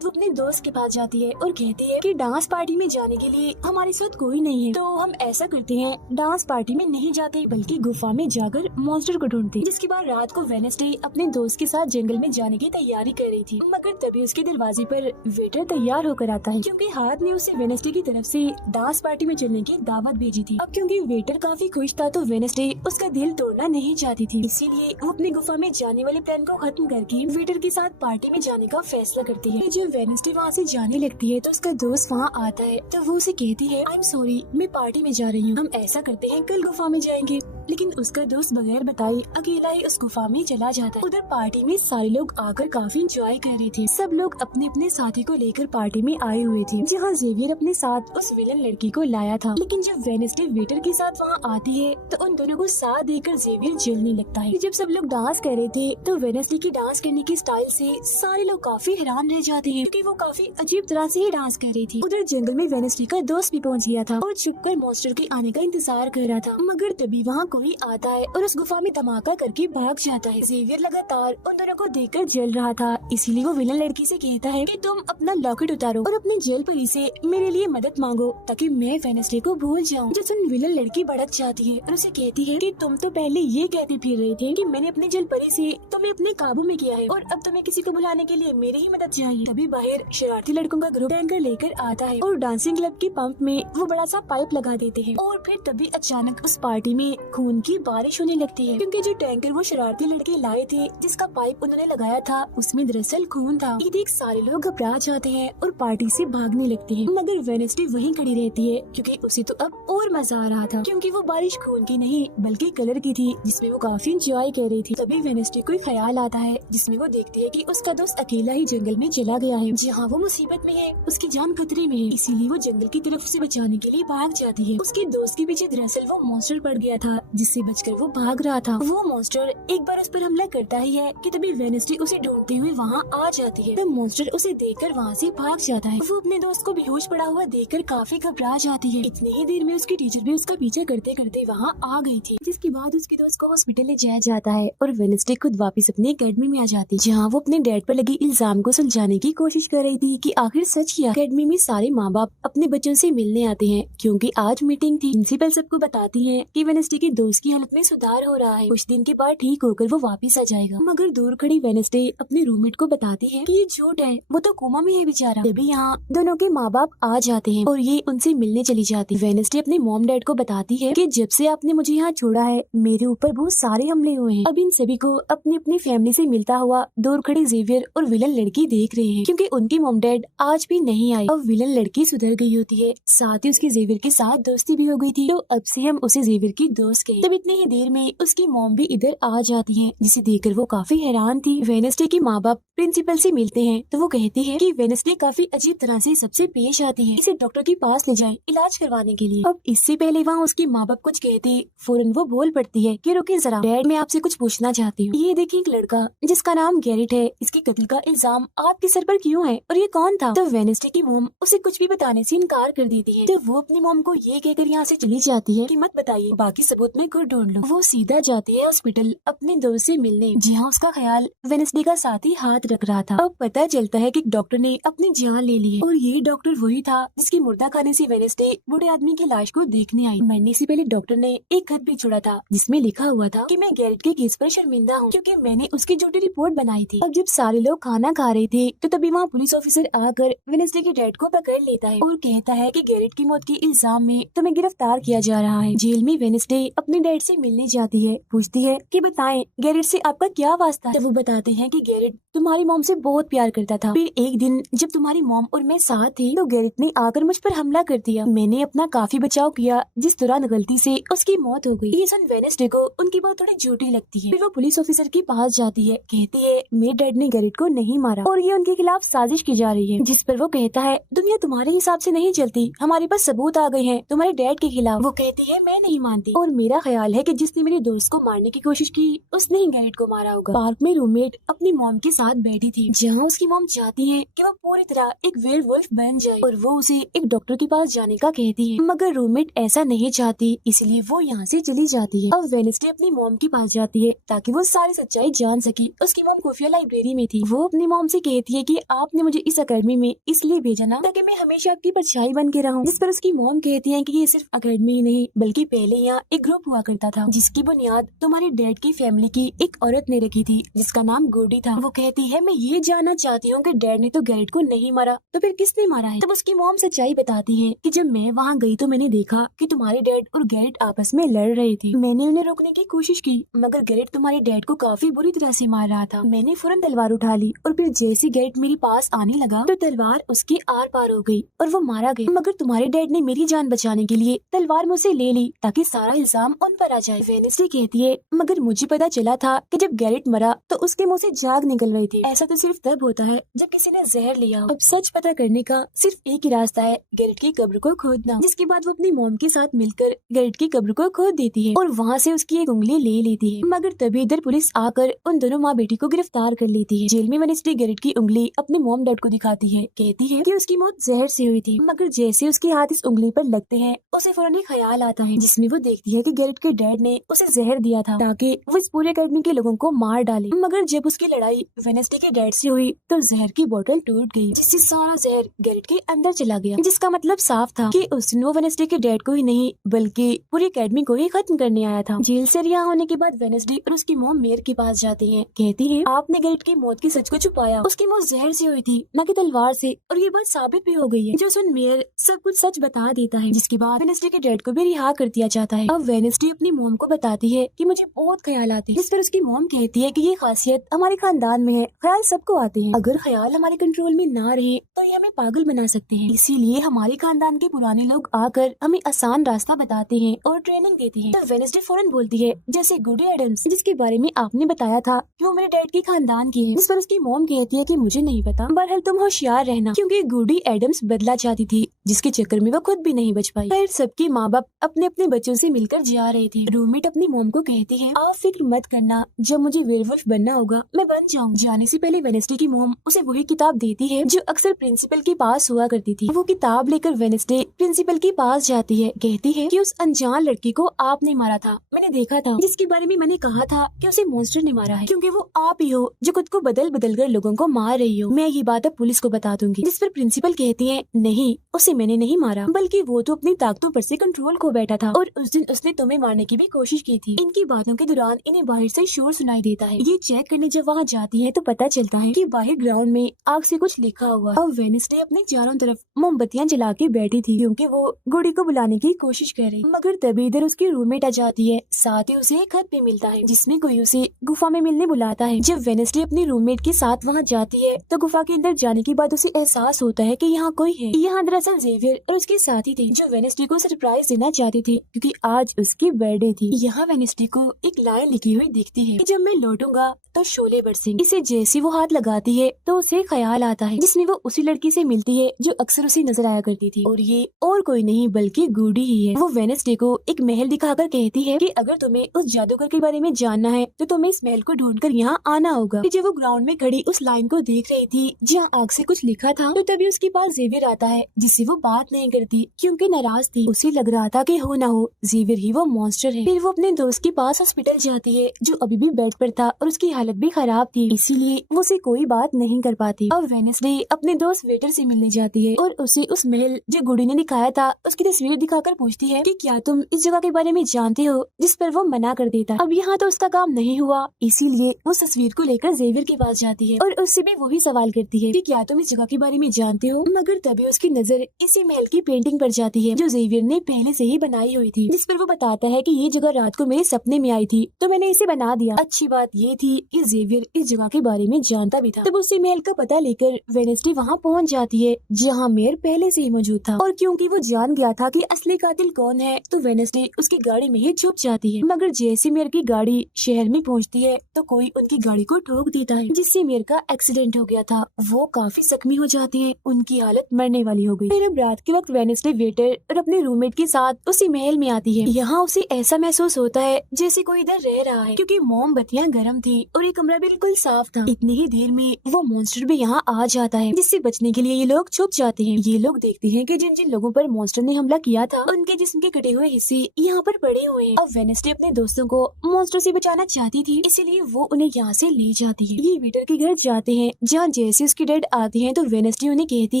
वो अपने दोस्त के पास जाती है और कहती है कि डांस पार्टी में जाने के लिए हमारे साथ कोई नहीं है, तो हम ऐसा करते हैं, डांस पार्टी में नहीं जाते बल्कि गुफा में जाकर मॉन्स्टर को ढूंढते। जिसके बाद रात को वेडनेसडे अपने दोस्त के साथ जंगल में जाने की तैयारी कर रही थी, मगर तभी उसके दरवाजे पर वेटर तैयार होकर आता है, क्योंकि हाथ ने उसे वेडनेसडे की तरफ से डांस पार्टी में चलने की दावत भेजी थी। अब क्योंकि वेटर काफी खुश था तो वेडनेसडे उसका दिल तोड़ना नहीं चाहती थी, इसीलिए वो अपनी गुफा में जाने वाले प्लान को खत्म करके वेटर के साथ पार्टी में जाने का फैसला करती है। जब वेडनेसडे वहाँ से जाने लगती है तो उसका दोस्त वहाँ आता है, तो वो उसे कहती है आई एम सॉरी, मैं पार्टी में जा रही हूँ, हम ऐसा करते हैं कल गुफा में जाएंगे। लेकिन उसका दोस्त बगैर बताए अकेला ही उस गुफा में चला जाता है। उधर पार्टी में सारे लोग आकर काफी एंजॉय कर रहे थे। सब लोग अपने अपने साथी को लेकर पार्टी में आए हुए थे, जहाँ जेवियर अपने साथ उस विलन लड़की को लाया था। लेकिन जब वेडनेसडे वेटर के साथ वहाँ आती है तो उन दोनों को साथ देकर जेवियर जलने लगता है। जब सब लोग डांस कर रहे थे तो वेडनेसडे की डांस करने की स्टाइल से सारे लोग काफी हैरान रह जाते हैं, क्योंकि वो काफी अजीब तरह से ही डांस कर रही थी। उधर जंगल में वेडनेसडे का दोस्त भी पहुँच गया था और छुपकर मॉन्स्टर के आने का इंतजार कर रहा था, मगर तभी वहाँ कोई आता है और उस गुफा में धमाका करके भाग जाता है। जेवियर लगातार उन दोनों को देखकर जल रहा था, इसीलिए वो विलन लड़की से कहता है कि तुम अपना लॉकेट उतारो और अपनी जेल परी से मेरे लिए मदद मांगो ताकि मैं वेडनेसडे को भूल जाऊं। जो सुन विलन लड़की भड़क जाती है और उसे कहती है कि तुम तो पहले ये कहते फिर रहे थे कि मैंने अपनी जेल परी से तुम्हें अपने काबू में किया है और अब तुम्हें किसी को बुलाने के लिए मेरी ही मदद चाहिए। तभी बाहर शरारती लड़कों का ग्रुप टैंकर लेकर आता है और डांसिंग क्लब के पंप में वो बड़ा सा पाइप लगा देते हैं और फिर तभी अचानक उस पार्टी में खून की बारिश होने लगती है, क्योंकि जो टैंकर वो शरारती लड़के लाए थे जिसका पाइप उन्होंने लगाया था उसमें दरअसल खून था। ये देख सारे लोग घबरा जाते हैं और पार्टी से भागने लगते हैं, मगर वेडनेसडे वहीं खड़ी रहती है क्योंकि उसे तो अब और मजा आ रहा था, क्योंकि वो बारिश खून की नहीं बल्कि कलर की थी जिसमें वो काफी एंजॉय कर रही थी। तभी वेडनेसडे को ख्याल आता है जिसमें वो देखती है कि उसका दोस्त अकेला ही जंगल में चला गया है, जहाँ वो मुसीबत में है, उसकी जान खतरे में है, इसीलिए वो जंगल की तरफ उसे बचाने के लिए भाग जाती है। उसके दोस्त के पीछे दरअसल वो मॉन्स्टर पड़ गया था जिससे बचकर वो भाग रहा था। वो मॉन्स्टर एक बार उस पर हमला करता ही है कि तभी वेडनेसडे उसे ढूंढते हुए वहाँ आ जाती है। तब मॉन्स्टर उसे देखकर वहाँ से भाग जाता है। वो अपने दोस्त को बेहोश पड़ा हुआ देखकर काफी घबरा जाती है। इतनी ही देर में उसकी टीचर भी उसका पीछा करते करते वहाँ आ गई थी, जिसके बाद उसके दोस्त को हॉस्पिटल ले जाया जाता है और वेडनेसडे खुद वापस अपने एकेडमी में आ जाती है, जहाँ वो अपने डैड पर लगे इल्जाम को सुलझाने की कोशिश कर रही थी कि आखिर सच क्या। एकेडमी में सारे माँ बाप अपने बच्चों से मिलने आते हैं क्योंकि आज मीटिंग थी। प्रिंसिपल सबको बताती है कि वेडनेसडे के दोस्त की हालत में सुधार हो रहा है, कुछ दिन के बाद ठीक होकर वो वापस आ जाएगा। मगर दूर खड़ी वेडनेसडे अपने रूममेट को बताती है कि ये झूठ है, वो तो कोमा में है बेचारा। तभी यहाँ दोनों के माँ बाप आ जाते हैं और ये उनसे मिलने चली जाती है। वेडनेसडे अपने मॉम डैड को बताती है कि जब से आपने मुझे यहाँ छोड़ा है मेरे ऊपर बहुत सारे हमले हुए हैं। अब इन सभी को अपनी अपनी फैमिली से मिलता हुआ दूर खड़ी जेवियर और विलन लड़की देख रहे हैं, क्योंकि उनकी मॉम डैड आज भी नहीं आए। अब विलन लड़की सुधर गई होती है, साथ ही उसकी जेवियर के साथ दोस्ती भी हो गई थी, तो अब से हम उसे जेवियर की दोस्त कहें। तब इतनी ही देर में उसकी मॉम भी इधर आ जाती है, जिसे देखकर वो काफी हैरान थी। वेडनेसडे के माँ बाप प्रिंसिपल से मिलते हैं तो वो कहती है कि वेडनेसडे काफी अजीब तरह से सबसे पेश आती है, इसे डॉक्टर के पास ले जाएं इलाज करवाने के लिए। अब इससे पहले वहाँ उसके माँ बाप कुछ कहते फौरन वो बोल पड़ती है कि रुकिए जरा डैड, मैं आपसे कुछ पूछना चाहती हूँ। ये देखिए एक लड़का जिसका नाम गैरेट है, इसके कत्ल का इल्जाम आपके सर पर क्यों है और ये कौन था? तो वेडनेसडे की मॉम उसे कुछ भी बताने से इनकार कर देती है, तो वो अपनी मॉम को ये कहकर यहाँ से चली जाती है कि मत बताइए, बाकी सबूत मैं खुद ढूंढ लूँ। वो सीधा जाती है हॉस्पिटल अपने दोस्त से मिलने, जहाँ उसका ख्याल वेडनेसडे का साथी हाथ रख रहा था। अब पता चलता है कि डॉक्टर ने अपनी जान ले ली है और ये डॉक्टर वही था जिसकी मुर्दा खाने से वेडनेसडे बूढ़े आदमी की लाश को देखने आई। मरने से पहले डॉक्टर ने एक खत भी छोड़ा था जिसमें लिखा हुआ था कि मैं गैरेट के केस पर शर्मिंदा हूँ क्योंकि मैंने उसकी झूठी रिपोर्ट बनाई थी। अब जब सारे लोग खाना खा रहे थे तो तभी वहाँ पुलिस ऑफिसर आकर वेडनेसडे के डैड को पकड़ लेता है और कहता है कि गैरेट की मौत के इल्जाम में तुम्हें गिरफ्तार किया जा रहा है। जेल में वेडनेसडे अपने डैड से मिलने जाती है, पूछती है कि बताएं गैरेट से आपका क्या वास्ता। तो वो बताते हैं कि गैरेट तुम्हारी मॉम से बहुत प्यार करता था, फिर एक दिन जब तुम्हारी मॉम और मैं साथ थे तो गैरेट ने आकर मुझ पर हमला कर दिया। मैंने अपना काफी बचाव किया, जिस दौरान गलती से उसकी मौत हो गई। ये सुन वेडनेसडे को उनकी बात थोड़ी झूठी लगती है। फिर वो पुलिस ऑफिसर के पास जाती है, कहती है मेरे डैड ने गैरेट को नहीं मारा और ये उनके खिलाफ साजिश की जा रही है। जिस पर वो कहता है दुनिया तुम्हारे हिसाब से नहीं चलती, हमारे पास सबूत आ गए हैं तुम्हारे डैड के खिलाफ। वो कहती है मैं नहीं मानती और मेरा मेरा ख्याल है कि जिसने मेरे दोस्त को मारने की कोशिश की उसने ही गैरेट को मारा होगा। पार्क में रूममेट अपनी मॉम के साथ बैठी थी, जहाँ उसकी मॉम चाहती है कि वो पूरी तरह एक वेयरवुल्फ बन जाए और वो उसे एक डॉक्टर के पास जाने का कहती है, मगर रूममेट ऐसा नहीं चाहती, इसलिए वो यहाँ से चली जाती है। अब वेडनेसडे अपनी मॉम के पास जाती है ताकि वो सारी सच्चाई जान सके। उसकी मॉम खुफिया लाइब्रेरी में थी। वो अपनी मॉम से कहती है कि आपने मुझे इस अकेडमी में इसलिए भेजा ना ताकि मैं हमेशा आपकी परछाई बन के रहूं। जिस पर उसकी मॉम कहती है कि ये सिर्फ अकेडमी ही नहीं बल्कि पहले यहाँ एक ग्रुप हुआ करता था जिसकी बुनियाद तुम्हारे डैड की फैमिली की एक औरत ने रखी थी जिसका नाम गोडी था। वो कहती है मैं ये जानना चाहती हूँ कि डैड ने तो गैरेट को नहीं मारा तो फिर किसने मारा है। तब उसकी मॉम सच्चाई बताती है कि जब मैं वहाँ गई तो मैंने देखा कि तुम्हारे डैड और गैरेट आपस में लड़ रहे थे। मैंने उन्हें रोकने की कोशिश की मगर गैरेट तुम्हारे डैड को काफी बुरी तरह से मार रहा था। मैंने फौरन तलवार उठा ली और फिर जैसे गैरेट मेरे पास आने लगा तो तलवार उसके आर पार हो गई और वो मारा गया। मगर तुम्हारे डैड ने मेरी जान बचाने के लिए तलवार मुझसे ले ली ताकि सारा इल्जाम उन पर आ जाए। वेडनेसडे कहती है मगर मुझे पता चला था कि जब गैरेट मरा तो उसके मुंह से झाग निकल रही थी। ऐसा तो सिर्फ तब होता है जब किसी ने जहर लिया। अब सच पता करने का सिर्फ एक ही रास्ता है, गैरेट की कब्र को खोदना। जिसके बाद वो अपनी मॉम के साथ मिलकर गैरेट की कब्र को खोद देती है और वहाँ से उसकी एक उंगली ले लेती है। मगर तभी इधर पुलिस आकर उन दोनों माँ बेटी को गिरफ्तार कर लेती है। जेल में वेडनेसडे गैरेट की उंगली अपने मॉम डैड को दिखाती है, कहती है कि उसकी मौत जहर से हुई थी। मगर जैसे उसके हाथ इस उंगली पर लगते हैं उसे फौरन एक ख्याल आता है जिसमें वो देखती है कि गैरेट के डैड ने उसे जहर दिया था ताकि वो इस पूरे अकेडमी के लोगों को मार डाले। मगर जब उसकी लड़ाई वेडनेसडे के डैड से हुई तो जहर की बोतल टूट गई जिससे सारा जहर गैरेट के अंदर चला गया। जिसका मतलब साफ था कि उस दिन वो वेडनेसडे के डैड को ही नहीं बल्कि पूरी अकेडमी को ही खत्म करने आया था। जेल से रिहा होने के बाद वेडनेसडे और उसकी मॉम मेयर के पास जाती है, कहती है आपने गैरेट की मौत की सच को छुपाया, उसकी मौत जहर से हुई थी न कि तलवार से, और ये बात साबित भी हो गई है। जो सुन मेयर सब कुछ सच बता देता है जिसके बाद वेडनेसडे के डैड को भी रिहा कर दिया जाता है। अब वेडनेसडे अपनी मॉम को बताती है कि मुझे बहुत ख्याल आते हैं, जिस पर उसकी मॉम कहती है कि ये खासियत हमारे खानदान में है, ख्याल सबको आते हैं। अगर ख्याल हमारे कंट्रोल में ना रहे तो ये हमें पागल बना सकते हैं, इसीलिए हमारे खानदान के पुराने लोग आकर हमें आसान रास्ता बताते हैं और ट्रेनिंग देते हैं। तो वेडनेसडे फौरन बोलती है जैसे गुडी एडम्स जिसके बारे में आपने बताया था कि वो मेरे डैड के खानदान की है। जिस पर उसकी मॉम कहती है कि मुझे नहीं पता, बहरहाल तुम होशियार रहना, क्योंकि गुडी एडम्स बदला चाहती थी जिसके चक्कर में वो खुद भी नहीं बच पाई। फिर सबके माँ बाप अपने अपने बच्चों से मिलकर जा रहे थे। रूममेट अपनी मॉम को कहती है आप फिक्र मत करना, जब मुझे वेयरवुल्फ बनना होगा मैं बन जाऊंगी। जाने से पहले वेडनेसडे की मॉम उसे वही किताब देती है जो अक्सर प्रिंसिपल के पास हुआ करती थी। वो किताब लेकर वेडनेसडे प्रिंसिपल के पास जाती है, कहती है कि उस अनजान लड़की को आपने मारा था, मैंने देखा था, जिसके बारे में मैंने कहा था कि उसे मॉन्स्टर ने मारा है, क्योंकि वो आप ही हो जो खुद को बदल बदल कर लोगों को मार रही हो। मैं ये बात अब पुलिस को बता दूंगी। जिस पर प्रिंसिपल कहती है नहीं, उसे मैंने नहीं मारा, बल्कि वो तो अपनी ताकतों पर से कंट्रोल खो बैठा था और उस दिन उसने तुम्हें मारने की भी कोशिश की थी। इनकी बातों के दौरान इन्हें बाहर से शोर सुनाई देता है। ये चेक करने जब वहाँ जाती है तो पता चलता है कि बाहर ग्राउंड में आग से कुछ लिखा हुआ। अब वेडनेसडे अपने चारों तरफ मोमबत्तियां जला के बैठी थी क्योंकि वो गुडी को बुलाने की कोशिश कर रही। मगर तभी इधर उसकी रूममेट आ जाती है, साथ ही उसे एक खत भी मिलता है जिसमें कोई उसे गुफा में मिलने बुलाता है। जब वेडनेसडे अपनी रूममेट के साथ वहाँ जाती है तो गुफा के अंदर जाने के बाद उसे एहसास होता है कि यहाँ कोई है। यहाँ दरअसल जेवियर और उसके साथी थे जो वेडनेसडे को सरप्राइज देना चाहते थे क्योंकि आज उसकी बर्थडे थी। यहाँ वेडनेसडे को एक लाइन लिखी हुई दिखती है कि जब मैं लौटूंगा तो शोले बरसेंगे। इसे जैसे वो हाथ लगाती है तो उसे ख्याल आता है जिसमें वो उसी लड़की से मिलती है जो अक्सर उसे नजर आया करती थी, और ये और कोई नहीं बल्कि गुडी ही है। वो वेडनेसडे को एक महल दिखाकर कहती है कि अगर तुम्हें उस जादूगर के बारे में जानना है तो तुम्हें इस महल को ढूंढकर यहाँ आना होगा। जब वो ग्राउंड में खड़ी उस लाइन को देख रही थी जहाँ आग से कुछ लिखा था तो तभी उसके पास जेवियर आता है जिससे वो बात नहीं करती क्योंकि नाराज थी। उसे लग रहा था कि हो ना हो जेवियर ही वो मॉन्स्टर है। फिर वो अपने दोस्त के पास हॉस्पिटल जाती है जो अभी भी बेड पर था और उसकी हालत भी खराब थी, इसीलिए वो उसे कोई बात नहीं कर पाती। अब वेडनेसडे अपने दोस्त वेटर से मिलने जाती है और उसे उस महल जो गुडी ने दिखाया था उसकी तस्वीर दिखाकर पूछती है कि क्या तुम इस जगह के बारे में जानते हो, जिस पर वो मना कर देता। अब यहाँ तो उसका काम नहीं हुआ, इसीलिए वो तस्वीर को लेकर जेवियर के पास जाती है और उससे भी वही सवाल करती है कि क्या तुम इस जगह के बारे में जानते हो। मगर तभी उसकी नजर इसी महल की पेंटिंग पर जाती है जो जेवियर ने पहले से ही बनाई हुई थी, जिस पर वो बताता है कि ये जगह रात को मेरे सपने में आई थी तो मैंने इसे बना दिया। अच्छी बात ये थी कि जेवियर इस जगह के बारे में जानता भी था। तब उसी महल का पता लेकर वेडनेसडे वहाँ पहुँच जाती है जहाँ मेयर पहले से ही मौजूद था, और क्योंकि वो जान गया था कि असली कातिल कौन है तो वेडनेसडे उसकी गाड़ी में ही छुप जाती है। मगर जैसे मेयर की गाड़ी शहर में पहुँचती है तो कोई उनकी गाड़ी को ठोक देता है जिससे मेयर का एक्सीडेंट हो गया था। वो काफी जख्मी हो जाते हैं, उनकी हालत मरने वाली हो गई। फिर अब रात के वक्त वेडनेसडे वेटर और अपने रूममेट के साथ उसी महल में आती है। यहाँ उसे ऐसा महसूस होता है जैसे कोई इधर रह रहा है, क्योंकि मोमबत्तियां गर्म थी और ये कमरा बिल्कुल साफ था। इतनी ही देर में वो मॉन्स्टर भी यहाँ आ जाता है, जिससे बचने के लिए ये लोग छुप जाते हैं। ये लोग देखते हैं कि जिन जिन लोगों पर मॉन्स्टर ने हमला किया था उनके जिस्म के कटे हुए हिस्से यहाँ पर पड़े हुए हैं। अब वेडनेसडे अपने दोस्तों को मॉन्स्टर से बचाना चाहती थी, इसीलिए वो उन्हें यहाँ से ले जाती है। ये वेटर के घर जाते हैं, जहाँ जैसे उसकी डैड आती है तो वेडनेसडे उन्हें कहती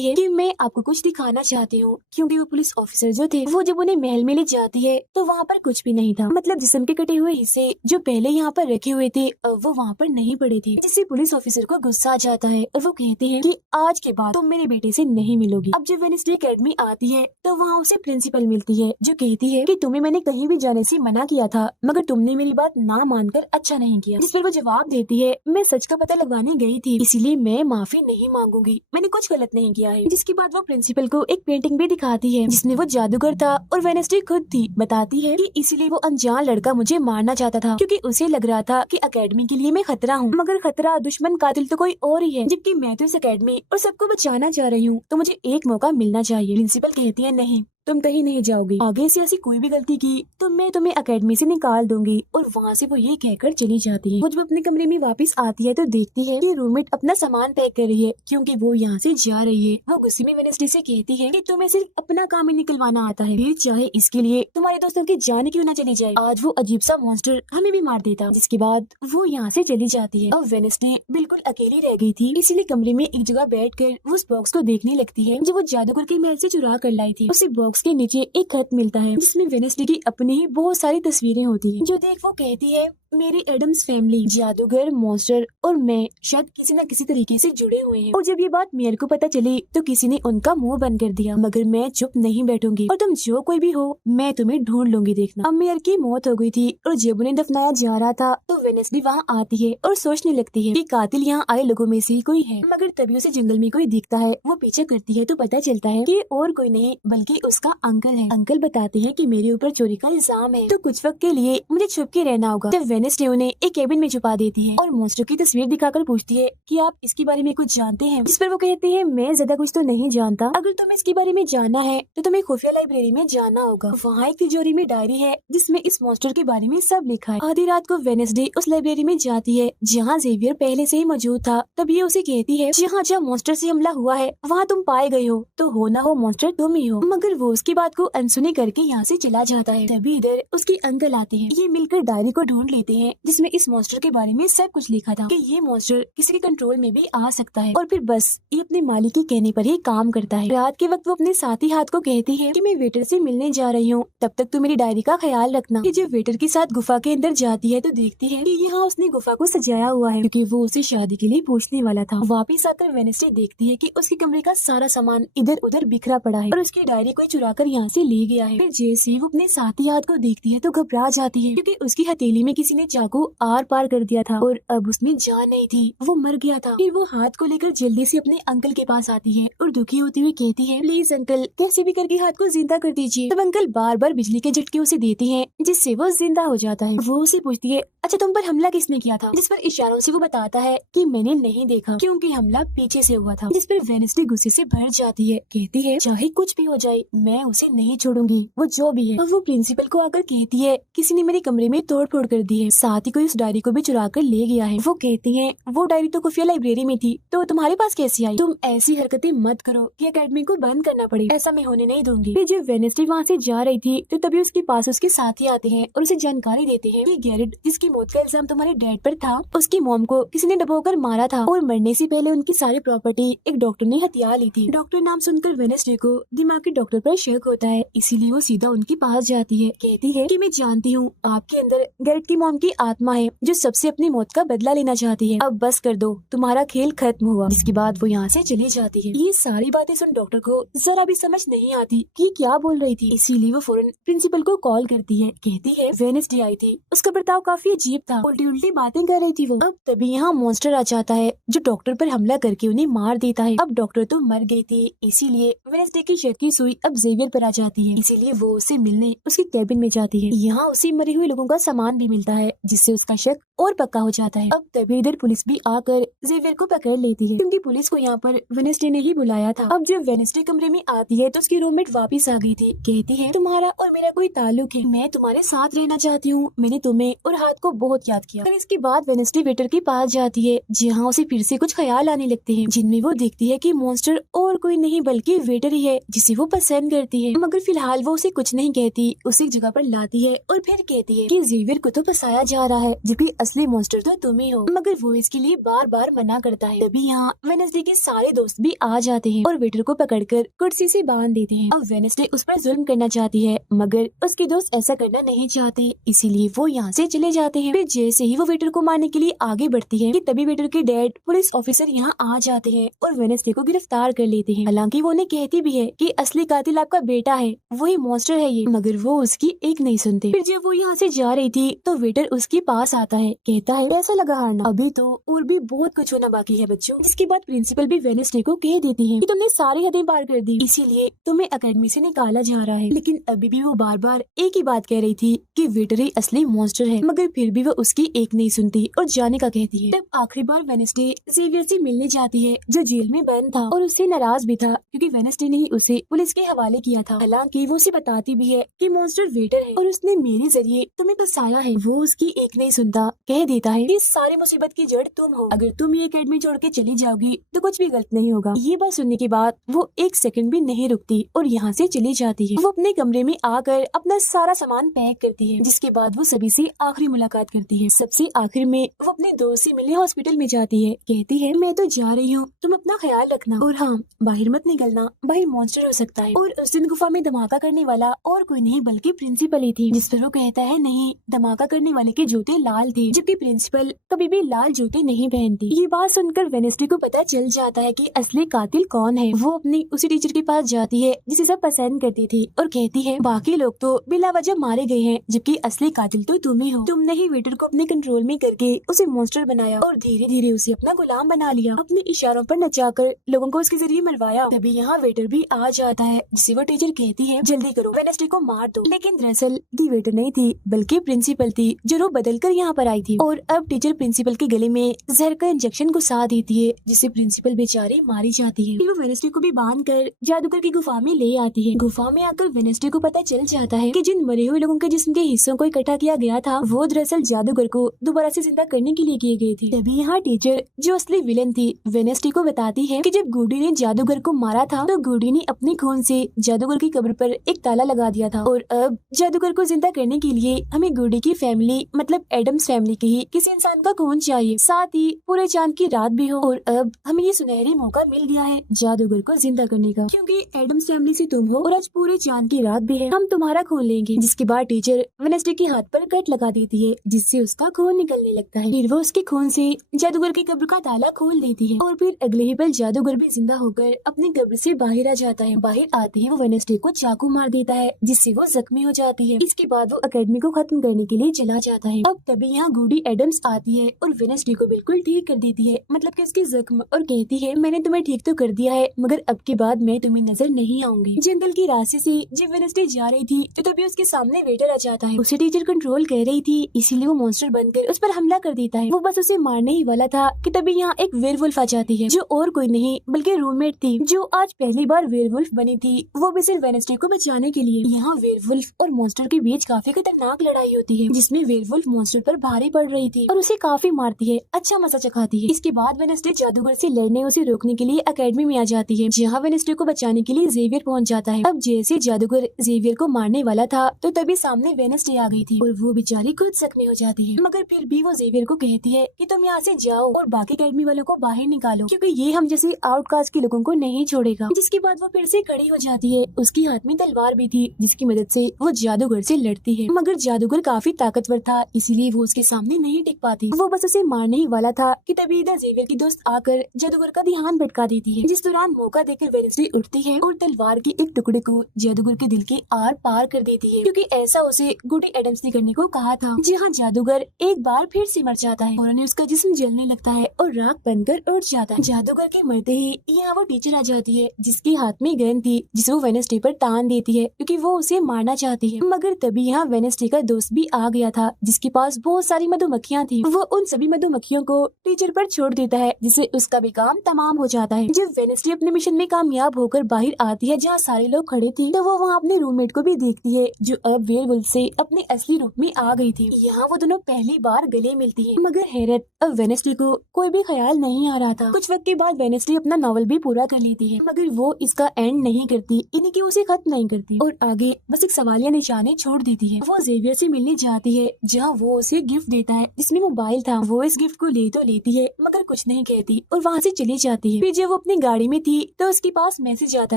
है कि मैं आपको कुछ दिखाना चाहती हूँ, क्योंकि वो पुलिस ऑफिसर जो थे वो जब उन्हें महल में ले जाती है तो वहाँ पर कुछ भी नहीं था। मतलब जिस्म के कटे हुए हिस्से जो पहले यहाँ पर रखे हुए थे वो वहाँ पर नहीं पड़े थे, जिससे पुलिस ऑफिसर को गुस्सा आ जाता है और वो कहते हैं कि आज के बाद तुम मेरे बेटे से नहीं मिलोगी। अब जब वेडनेसडे एकेडमी आती है तो वहाँ उसे प्रिंसिपल मिलती है, जो कहती है कि तुम्हें मैंने कहीं भी जाने से मना किया था, मगर तुमने मेरी बात ना मानकर अच्छा नहीं किया। जिस पर वो जवाब देती है, मैं सच का पता लगाने गई थी, इसीलिए मैं माफी नहीं मांगूंगी, मैंने कुछ गलत नहीं किया है। जिसके बाद वो प्रिंसिपल को एक पेंटिंग भी दिखाती है जिसमें वो जादूगर था और वेडनेसडे खुद थी। बताती है कि इसीलिए वो अनजान लड़का मुझे मारना चाहता था, क्योंकि उसे लग रहा था कि एकेडमी के लिए मैं खतरा हूँ, मगर खतरा दुश्मन कातिल तो कोई और ही है, जबकि मैं तो इस एकेडमी और सबको बचाना चाह रही हूँ, तो मुझे एक मौका मिलना चाहिए। प्रिंसिपल कहती है नहीं, तुम कहीं नहीं जाओगी, आगे से ऐसी कोई भी गलती की तो मैं तुम्हें एकेडमी से निकाल दूंगी। और वहाँ से वो ये कहकर चली जाती है। वो जब अपने कमरे में वापस आती है तो देखती है कि रूममेट अपना सामान पैक कर रही है, क्योंकि वो यहाँ से जा रही है। वो गुस्से में वेडनेसडे से कहती है कि तुम्हें सिर्फ अपना काम ही निकलवाना आता है, फिर चाहे इसके लिए तुम्हारे दोस्तों की जान क्यों ना चली जाए, आज वो अजीब सा मॉन्स्टर हमें भी मार देता। जिसके बाद वो यहाँ से चली जाती है। अब वेडनेसडे बिल्कुल अकेली रह गई थी, इसीलिए कमरे में एक जगह बैठकर वो उस बॉक्स को देखने लगती है जो वो जादूगर के महल से चुरा कर लाई थी। उसे बॉक्स के नीचे एक खत मिलता है जिसमें वेडनेसडे की अपनी ही बहुत सारी तस्वीरें होती हैं, जो देख वो कहती है मेरी एडम्स फैमिली, जादूगर, मॉन्स्टर और मैं शायद किसी न किसी तरीके से जुड़े हुए हैं। और जब ये बात मेयर को पता चली तो किसी ने उनका मुंह बंद कर दिया, मगर मैं चुप नहीं बैठूंगी और तुम जो कोई भी हो मैं तुम्हें ढूंढ लूंगी, देखना। अब मेयर की मौत हो गई थी और जब उन्हें दफनाया जा रहा था तो वेडनेसडे वहाँ आती है और सोचने लगती है कि कातिल यहाँ आए लोगों में से ही कोई है, मगर तभी उसे जंगल में कोई दिखता है। वो पीछे करती है तो पता चलता है कि और कोई नहीं बल्कि उसका अंकल है। अंकल बताते हैं कि मेरे ऊपर चोरी का इल्जाम है, तो कुछ वक्त के लिए मुझे छुप के रहना होगा। तब वेडनेसडे उन्हें एक केबिन में छुपा देती है और मॉन्स्टर की तस्वीर दिखाकर पूछती है कि आप इसके बारे में कुछ जानते हैं। जिस पर वो कहते हैं मैं ज्यादा कुछ तो नहीं जानता, अगर तुम्हें इसके बारे में जानना है तो तुम्हें खुफिया लाइब्रेरी में जाना होगा। वहाँ एक तिजोरी में डायरी है जिसमें इस मॉन्स्टर के बारे में सब लिखा है। आधी रात को वेडनेसडे उस लाइब्रेरी में जाती है जहाँ जेवियर पहले से ही मौजूद था। तब ये उसे कहती है जहाँ जहाँ मॉन्स्टर से हमला हुआ है वहाँ तुम पाए गए हो, तो हो ना हो मॉन्स्टर तुम ही हो। मगर वो उसकी बात को अनसुनी करके यहाँ से चला जाता है। तभी इधर उसके अंकल आते हैं। ये मिलकर डायरी को ढूंढ लेते हैं जिसमें इस मॉन्स्टर के बारे में सब कुछ लिखा था कि ये मॉन्स्टर किसी के कंट्रोल में भी आ सकता है और फिर बस ये अपने मालिक के कहने पर ही काम करता है। रात के वक्त वो अपने साथी हाथ को कहती है कि मैं वेटर से मिलने जा रही हूँ, तब तक तू मेरी डायरी का ख्याल रखना। कि जब वेटर के साथ गुफा के अंदर जाती है तो देखती है कि यहाँ उसने गुफा को सजाया हुआ है, क्योंकि वो उसे शादी के लिए पूछने वाला था। वापिस आकर वेडनेसडे देखती है कि उसके कमरे का सारा सामान इधर उधर बिखरा पड़ा है और उसकी डायरी कोई चुरा कर यहाँ से ले गया है। फिर जैसे वो अपने साथी हाथ को देखती है तो घबरा जाती है, क्योंकि उसकी हथेली में किसी ने चाकू आर पार कर दिया था और अब उसमें जान नहीं थी, वो मर गया था। फिर वो हाथ को लेकर जल्दी से अपने अंकल के पास आती है और दुखी होती हुई कहती है प्लीज अंकल कैसे भी करके हाथ को जिंदा कर दीजिए। तब अंकल बार बार बिजली के झटके उसे देते हैं जिससे वो जिंदा हो जाता है। वो उसे पूछती है अच्छा तुम पर हमला किसने किया था, जिस पर इशारों से वो बताता है कि मैंने नहीं देखा क्योंकि हमला पीछे से हुआ था। जिस पर वेडनेसडे गुस्से से भर जाती है, कहती है चाहे कुछ भी हो जाए मैं उसे नहीं छोड़ूंगी, वो जो भी है। और वो प्रिंसिपल को आकर कहती है किसी ने मेरे कमरे में तोड़ फोड़ कर दी है, साथ ही कोई उस डायरी को भी चुरा कर ले गया है। वो कहती है वो डायरी तो खुफिया लाइब्रेरी में थी, तो तुम्हारे पास कैसे आई? तुम ऐसी हरकतें मत करो कि एकेडमी को बंद करना पड़े, ऐसा मैं होने नहीं दूंगी। फिर जब वेडनेसडे वहाँ से जा रही थी तो तभी उसके पास उसके साथी आते हैं और उसे जानकारी देते हैं कि गैरेट जिसकी मौत का इल्जाम तुम्हारे डैड पर था, उसकी मॉम को किसी ने डबोकर मारा था और मरने से पहले उनकी सारी प्रॉपर्टी एक डॉक्टर ने हथिया ली थी। डॉक्टर नाम सुनकर वेडनेसडे को दिमागी डॉक्टर पर शक होता है, इसीलिए वो सीधा उनके पास जाती है। कहती है कि मैं जानती हूँ आपके अंदर गैरेट की मॉम की आत्मा है जो सबसे अपनी मौत का बदला लेना चाहती है, अब बस कर दो, तुम्हारा खेल खत्म हुआ। जिसके बाद वो यहाँ से चली जाती है। ये सारी बातें सुन डॉक्टर को जरा भी समझ नहीं आती कि क्या बोल रही थी, इसीलिए वो फौरन प्रिंसिपल को कॉल करती है। कहती है वेडनेसडे आई थी, उसका बर्ताव काफी अजीब अजीब था, उल्टी उल्टी बातें कर रही थी वो। अब तभी यहाँ मॉन्स्टर आ जाता है जो डॉक्टर पर हमला करके उन्हें मार देता है। अब डॉक्टर तो मर गई थी, इसीलिए वेडनेसडे की शक की सुई अब जेवियर पर आ जाती है, इसीलिए वो उससे मिलने उसके कैबिन में जाती है। यहाँ उसे मरे हुए लोगों का सामान भी मिलता है, जिससे उसका शक और पक्का हो जाता है। अब तभी इधर पुलिस भी आकर जेवियर को पकड़ लेती है, क्योंकि पुलिस को यहाँ पर वेडनेसडे ने ही बुलाया था। अब जब वेडनेसडे कमरे में आती है तो उसकी रूममेट वापस आ गई थी। कहती है, तुम्हारा और मेरा कोई ताल्लुक है, मैं तुम्हारे साथ रहना चाहती हूँ, मैंने तुम्हें और हाथ को बहुत याद किया। फिर इसके बाद वेडनेसडे वेटर के पास जाती है, जहाँ उसे फिर से कुछ ख्याल आने लगते हैं, जिनमें वो देखती है कि मॉन्स्टर और कोई नहीं बल्कि वेटर ही है, जिसे वो पसंद करती है। मगर फिलहाल वो उसे कुछ नहीं कहती, उसे एक जगह पर लाती है और फिर कहती है कि जेवियर को तो फंसाया जा रहा है, जबकि असली मॉन्स्टर तो तुम ही हो। मगर वो इसके लिए बार बार मना करता है। तभी यहाँ वेडनेसडे के सारे दोस्त भी आ जाते हैं और वेटर को पकड़कर कुर्सी से बांध देते हैं। अब वेडनेसडे उस पर जुल्म करना चाहती है, मगर उसके दोस्त ऐसा करना नहीं चाहते, इसीलिए वो यहाँ से चले जाते हैं। फिर जैसे ही वो वेटर को मारने के लिए आगे बढ़ती है कि तभी वेटर के डैड पुलिस ऑफिसर यहाँ आ जाते हैं और वेडनेसडे को गिरफ्तार कर लेते हैं। हालांकि वो उन्हें कहती भी है कि असली कातिल आपका बेटा है, वही मॉन्स्टर है ये, मगर वो उसकी एक नहीं सुनते। फिर जब वो यहाँ से जा रही थी तो वेटर उसके पास आता है, कहता है, कैसा लगा हारना? अभी तो और भी बहुत कुछ होना बाकी है बच्चों। इसके बाद प्रिंसिपल भी वेडनेसडे को कह देती है कि तुमने सारी हदें पार कर दी, इसीलिए तुम्हें एकेडमी से निकाला जा रहा है। लेकिन अभी भी वो बार बार एक ही बात कह रही थी कि वेटर ही असली मॉन्स्टर है, मगर फिर भी वो उसकी एक नहीं सुनती और जाने का कहती है। तब आखिरी बार वेडनेसडे जेवियर से मिलने जाती है, जो जेल में बंद था, और उससे नाराज भी था क्योंकि वेडनेसडे ने ही उसे पुलिस के हवाले किया था। हालांकि वो उसे बताती भी है कि मॉन्स्टर वेटर है और उसने मेरे जरिए तुम्हें फंसाया है। वो उसकी एक नहीं सुनता, कह देता है कि सारी मुसीबत की जड़ तुम हो, अगर तुम ये एकेडमी छोड़ के चली जाओगी तो कुछ भी गलत नहीं होगा। ये बात सुनने के बाद वो एक सेकंड भी नहीं रुकती और यहाँ से चली जाती है। वो अपने कमरे में आकर अपना सारा सामान पैक करती है, जिसके बाद वो सभी से आखिरी मुलाकात करती है। सबसे आखिर में वो अपने दोस्त से मिलने हॉस्पिटल में जाती है, कहती है, मैं तो जा रही हूँ, तुम अपना ख्याल रखना, और हाँ, बाहर मत निकलना, बाहर मॉन्स्टर हो सकता है। और उस दिन गुफा में धमाका करने वाला और कोई नहीं बल्कि प्रिंसिपल ही थी, जिस पर वो कहता है, नहीं, धमाका करने वाले के जूते लाल थे, जबकि प्रिंसिपल कभी भी लाल जूते नहीं पहनती। ये बात सुनकर वेडनेसडे को पता चल जाता है कि असली कातिल कौन है। वो अपनी उसी टीचर के पास जाती है जिसे सब पसंद करती थी और कहती है, बाकी लोग तो बिला वजह मारे गए हैं, जबकि असली कातिल तो तुम ही हो। तुमने ही वेटर को अपने कंट्रोल में करके उसे मॉन्स्टर बनाया और धीरे धीरे उसे अपना गुलाम बना लिया, अपने इशारों पर नचाकर लोगों को उसके जरिए मरवाया। तभी यहाँ वेटर भी आ जाता है, जिसे वो टीचर कहती है, जल्दी करो, वेडनेसडे को मार दो। लेकिन दरअसल दी वेटर नहीं थी बल्कि प्रिंसिपल थी, जो रूप बदल कर यहाँ पर आई थी। और अब टीचर प्रिंसिपल के गले में जहर का इंजेक्शन घुसा देती है, जिससे प्रिंसिपल बेचारी मारी जाती है। फिर वो वेडनेसडे को भी बांध कर जादूगर की गुफा में ले आती है। गुफा में आकर वेडनेसडे को पता चल जाता है कि जिन मरे हुए लोगों के जिस्म के हिस्सों को इकट्ठा किया गया था, वो दरअसल जादूगर को दोबारा से जिंदा करने के लिए किए गए थे। तभी यहाँ टीचर, जो असली विलन थी, वेडनेसडे को बताती है कि जब गुडी ने जादूगर को मारा था तो गुडी ने अपने खून से जादूगर की कब्र पर एक ताला लगा दिया था, और अब जादूगर को जिंदा करने के लिए हमें गुडी की फैमिली मतलब एडम्स फैमिली के ही किसी इंसान का खून चाहिए, साथ ही पूरे चांद की रात भी हो। और अब हमें ये सुनहरी मौका मिल गया है जादूगर को जिंदा करने का, क्योंकि एडम्स फैमिली से तुम हो और आज पूरे चांद की रात भी है, हम तुम्हारा खून लेंगे। जिसके बाद टीचर वेडनेसडे के हाथ पर कट लगा देती है, जिससे उसका खून निकलने लगता है। फिर वो उसके खून से जादूगर की कब्र का ताला खोल देती है और फिर अगले ही पल जादूगर भी जिंदा होकर अपनी कब्र से बाहर आ जाता है। बाहर आते ही वो वेडनेसडे को चाकू मार देता है, जिससे वो जख्मी हो जाती है। इसके बाद वो एकेडमी को खत्म करने के लिए चला जाता है। अब तभी यहाँ गुडी एडम्स आती है और वेडनेसडे को बिल्कुल ठीक कर देती है, मतलब कि उसकी जख्म, और कहती है, मैंने तुम्हें ठीक तो कर दिया है, मगर अब के बाद मैं तुम्हें नजर नहीं आऊंगी। जंगल के रास्ते से जब वेडनेसडे जा रही थी तो तभी उसके सामने वेटर आ जाता है। उसे टीचर कंट्रोल कर रही थी, इसीलिए वो मॉन्स्टर बनकर उस पर हमला कर देता है। वो बस उसे मारने ही वाला था कि तभी यहाँ एक वेयरवुल्फ आ जाती है, जो और कोई नहीं बल्कि रूममेट थी, जो आज पहली बार वेयरवुल्फ बनी थी, वो भी सिर्फ वेडनेसडे को बचाने के लिए। यहाँ वेयरवुल्फ और मॉन्स्टर के बीच काफी खतरनाक लड़ाई होती है, जिसमें वेयरवुल्फ मॉन्स्टर पर भारी पड़ रही थी और उसे काफी मारती है, अच्छा मजा चखाती है। इसके बाद वेडनेसडे जादूगर से लड़ने उसे रोकने के लिए एकेडमी में आ जाती है, जहाँ वेडनेसडे को बचाने के लिए जेवियर पहुँच जाता है। अब जैसे जादूगर जेवियर को मारने वाला था तो तभी सामने वेडनेसडे आ गई थी और वो बेचारी खुद जख्मी हो जाती है, मगर फिर भी वो जेवियर को कहती है कि तुम यहाँ से जाओ और बाकी एकेडमी वालों को बाहर निकालो, क्योंकि ये हम जैसे आउटकास्ट के लोगों को नहीं छोड़ेगा। जिसके बाद वो फिर से खड़ी हो जाती है, उसके हाथ में तलवार भी थी, जिसकी मदद से वो जादूगर से लड़ती है, मगर जादूगर काफी ताकतवर था, इसीलिए वो उसके सामने नहीं टिक पाती। वो बस उसे मारने ही वाला था कि तभी इधर जेवियर की दोस्त आकर जादूगर का ध्यान भटका देती है, जिस दौरान मौका देकर वेडनेसडे उठती है और तलवार के एक टुकड़े को जादूगर के दिल के आर पार कर देती है, क्योंकि ऐसा उसे गुडी एडम्स ने करने को कहा था। जी हाँ, जादूगर एक बार फिर से मर जाता है और उसका जिस्म जलने लगता है और राख बनकर उड़ जाता है। जादूगर के मरते ही यहाँ वो टीचर आ जाती है जिसके हाथ में गन थी, जिसे वो वेडनेसडे पर तान देती है क्योंकि वो उसे मारना चाहती है। मगर तभी यहाँ वेडनेसडे का दोस्त भी आ गया था जिसके पास बहुत सारी मधुमक्खियाँ थी। वो उन सभी मधुमक्खियों को टीचर पर छोड़ देता है जिससे उसका भी काम तमाम हो जाता है। जब वेडनेसडे अपने मिशन में कामयाब होकर बाहर आती है जहाँ सारे लोग खड़े थे, तो वो वहाँ अपने रूममेट को भी देखती है जो अब वेयरवुल्फ से अपने असली रूप में आ गई थी। यहाँ वो दोनों पहली बार गले मिलती है, मगर हैरत अब वेडनेसडे को कोई भी ख्याल नहीं आ रहा था। कुछ वक्त के बाद वेडनेसडे अपना नॉवल भी पूरा कर लेती है, मगर वो इसका एंड नहीं करती, यानी कि उसे खत्म नहीं करती और आगे बस एक सवालिया निशाने छोड़ देती है। वो जेवियर से मिलने जाती है जहाँ वो उसे गिफ्ट देता है जिसमें मोबाइल था। वो इस गिफ्ट को ले तो लेती है मगर कुछ नहीं कहती और वहाँ से चली जाती है। फिर जब वो अपनी गाड़ी में थी तो उसके पास मैसेज आता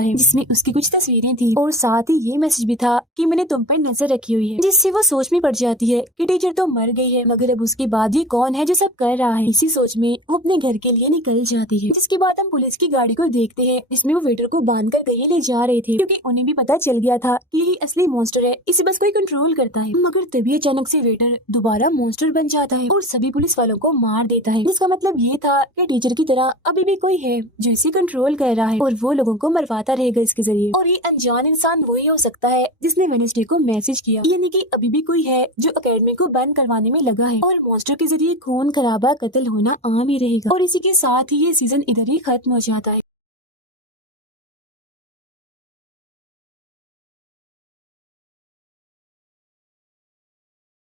है जिसमें उसकी कुछ तस्वीरें थी और साथ ही ये मैसेज भी था कि मैंने तुम पर नजर रखी हुई है, जिससे वो सोच में पड़ जाती है कि टीचर तो मर गई है, मगर अब उसके बाद ये कौन है जो सब कर रहा है। इसी सोच में वो अपने घर के लिए निकल जाती है, जिसके बाद हम पुलिस की गाड़ी को देखते हैं जिसमें वो वेटर को बांधकर कहीं ले जा रहे थे क्योंकि उन्हें भी पता चल गया था कि यही असली मॉन्स्टर है, इसे बस कोई कंट्रोल करता है। मगर तभी अचानक से वेटर दोबारा मॉन्स्टर बन जाता है और सभी पुलिस वालों को मार देता है, जिसका मतलब ये था कि टीचर की तरह अभी भी कोई है जो इसे कंट्रोल कर रहा है और वो लोगों को मरवाता रहेगा इसके जरिए। और ये अनजान इंसान वही हो सकता है जिसने वेडनेसडे को मैसेज किया, यानी कि अभी भी कोई है जो एकेडमी को बंद करवाने में लगा है और मॉन्स्टर के जरिए खून खराबा कत्ल होना आम ही रहेगा। और इसी के साथ ही ये सीजन इधर ही खत्म हो जाता है।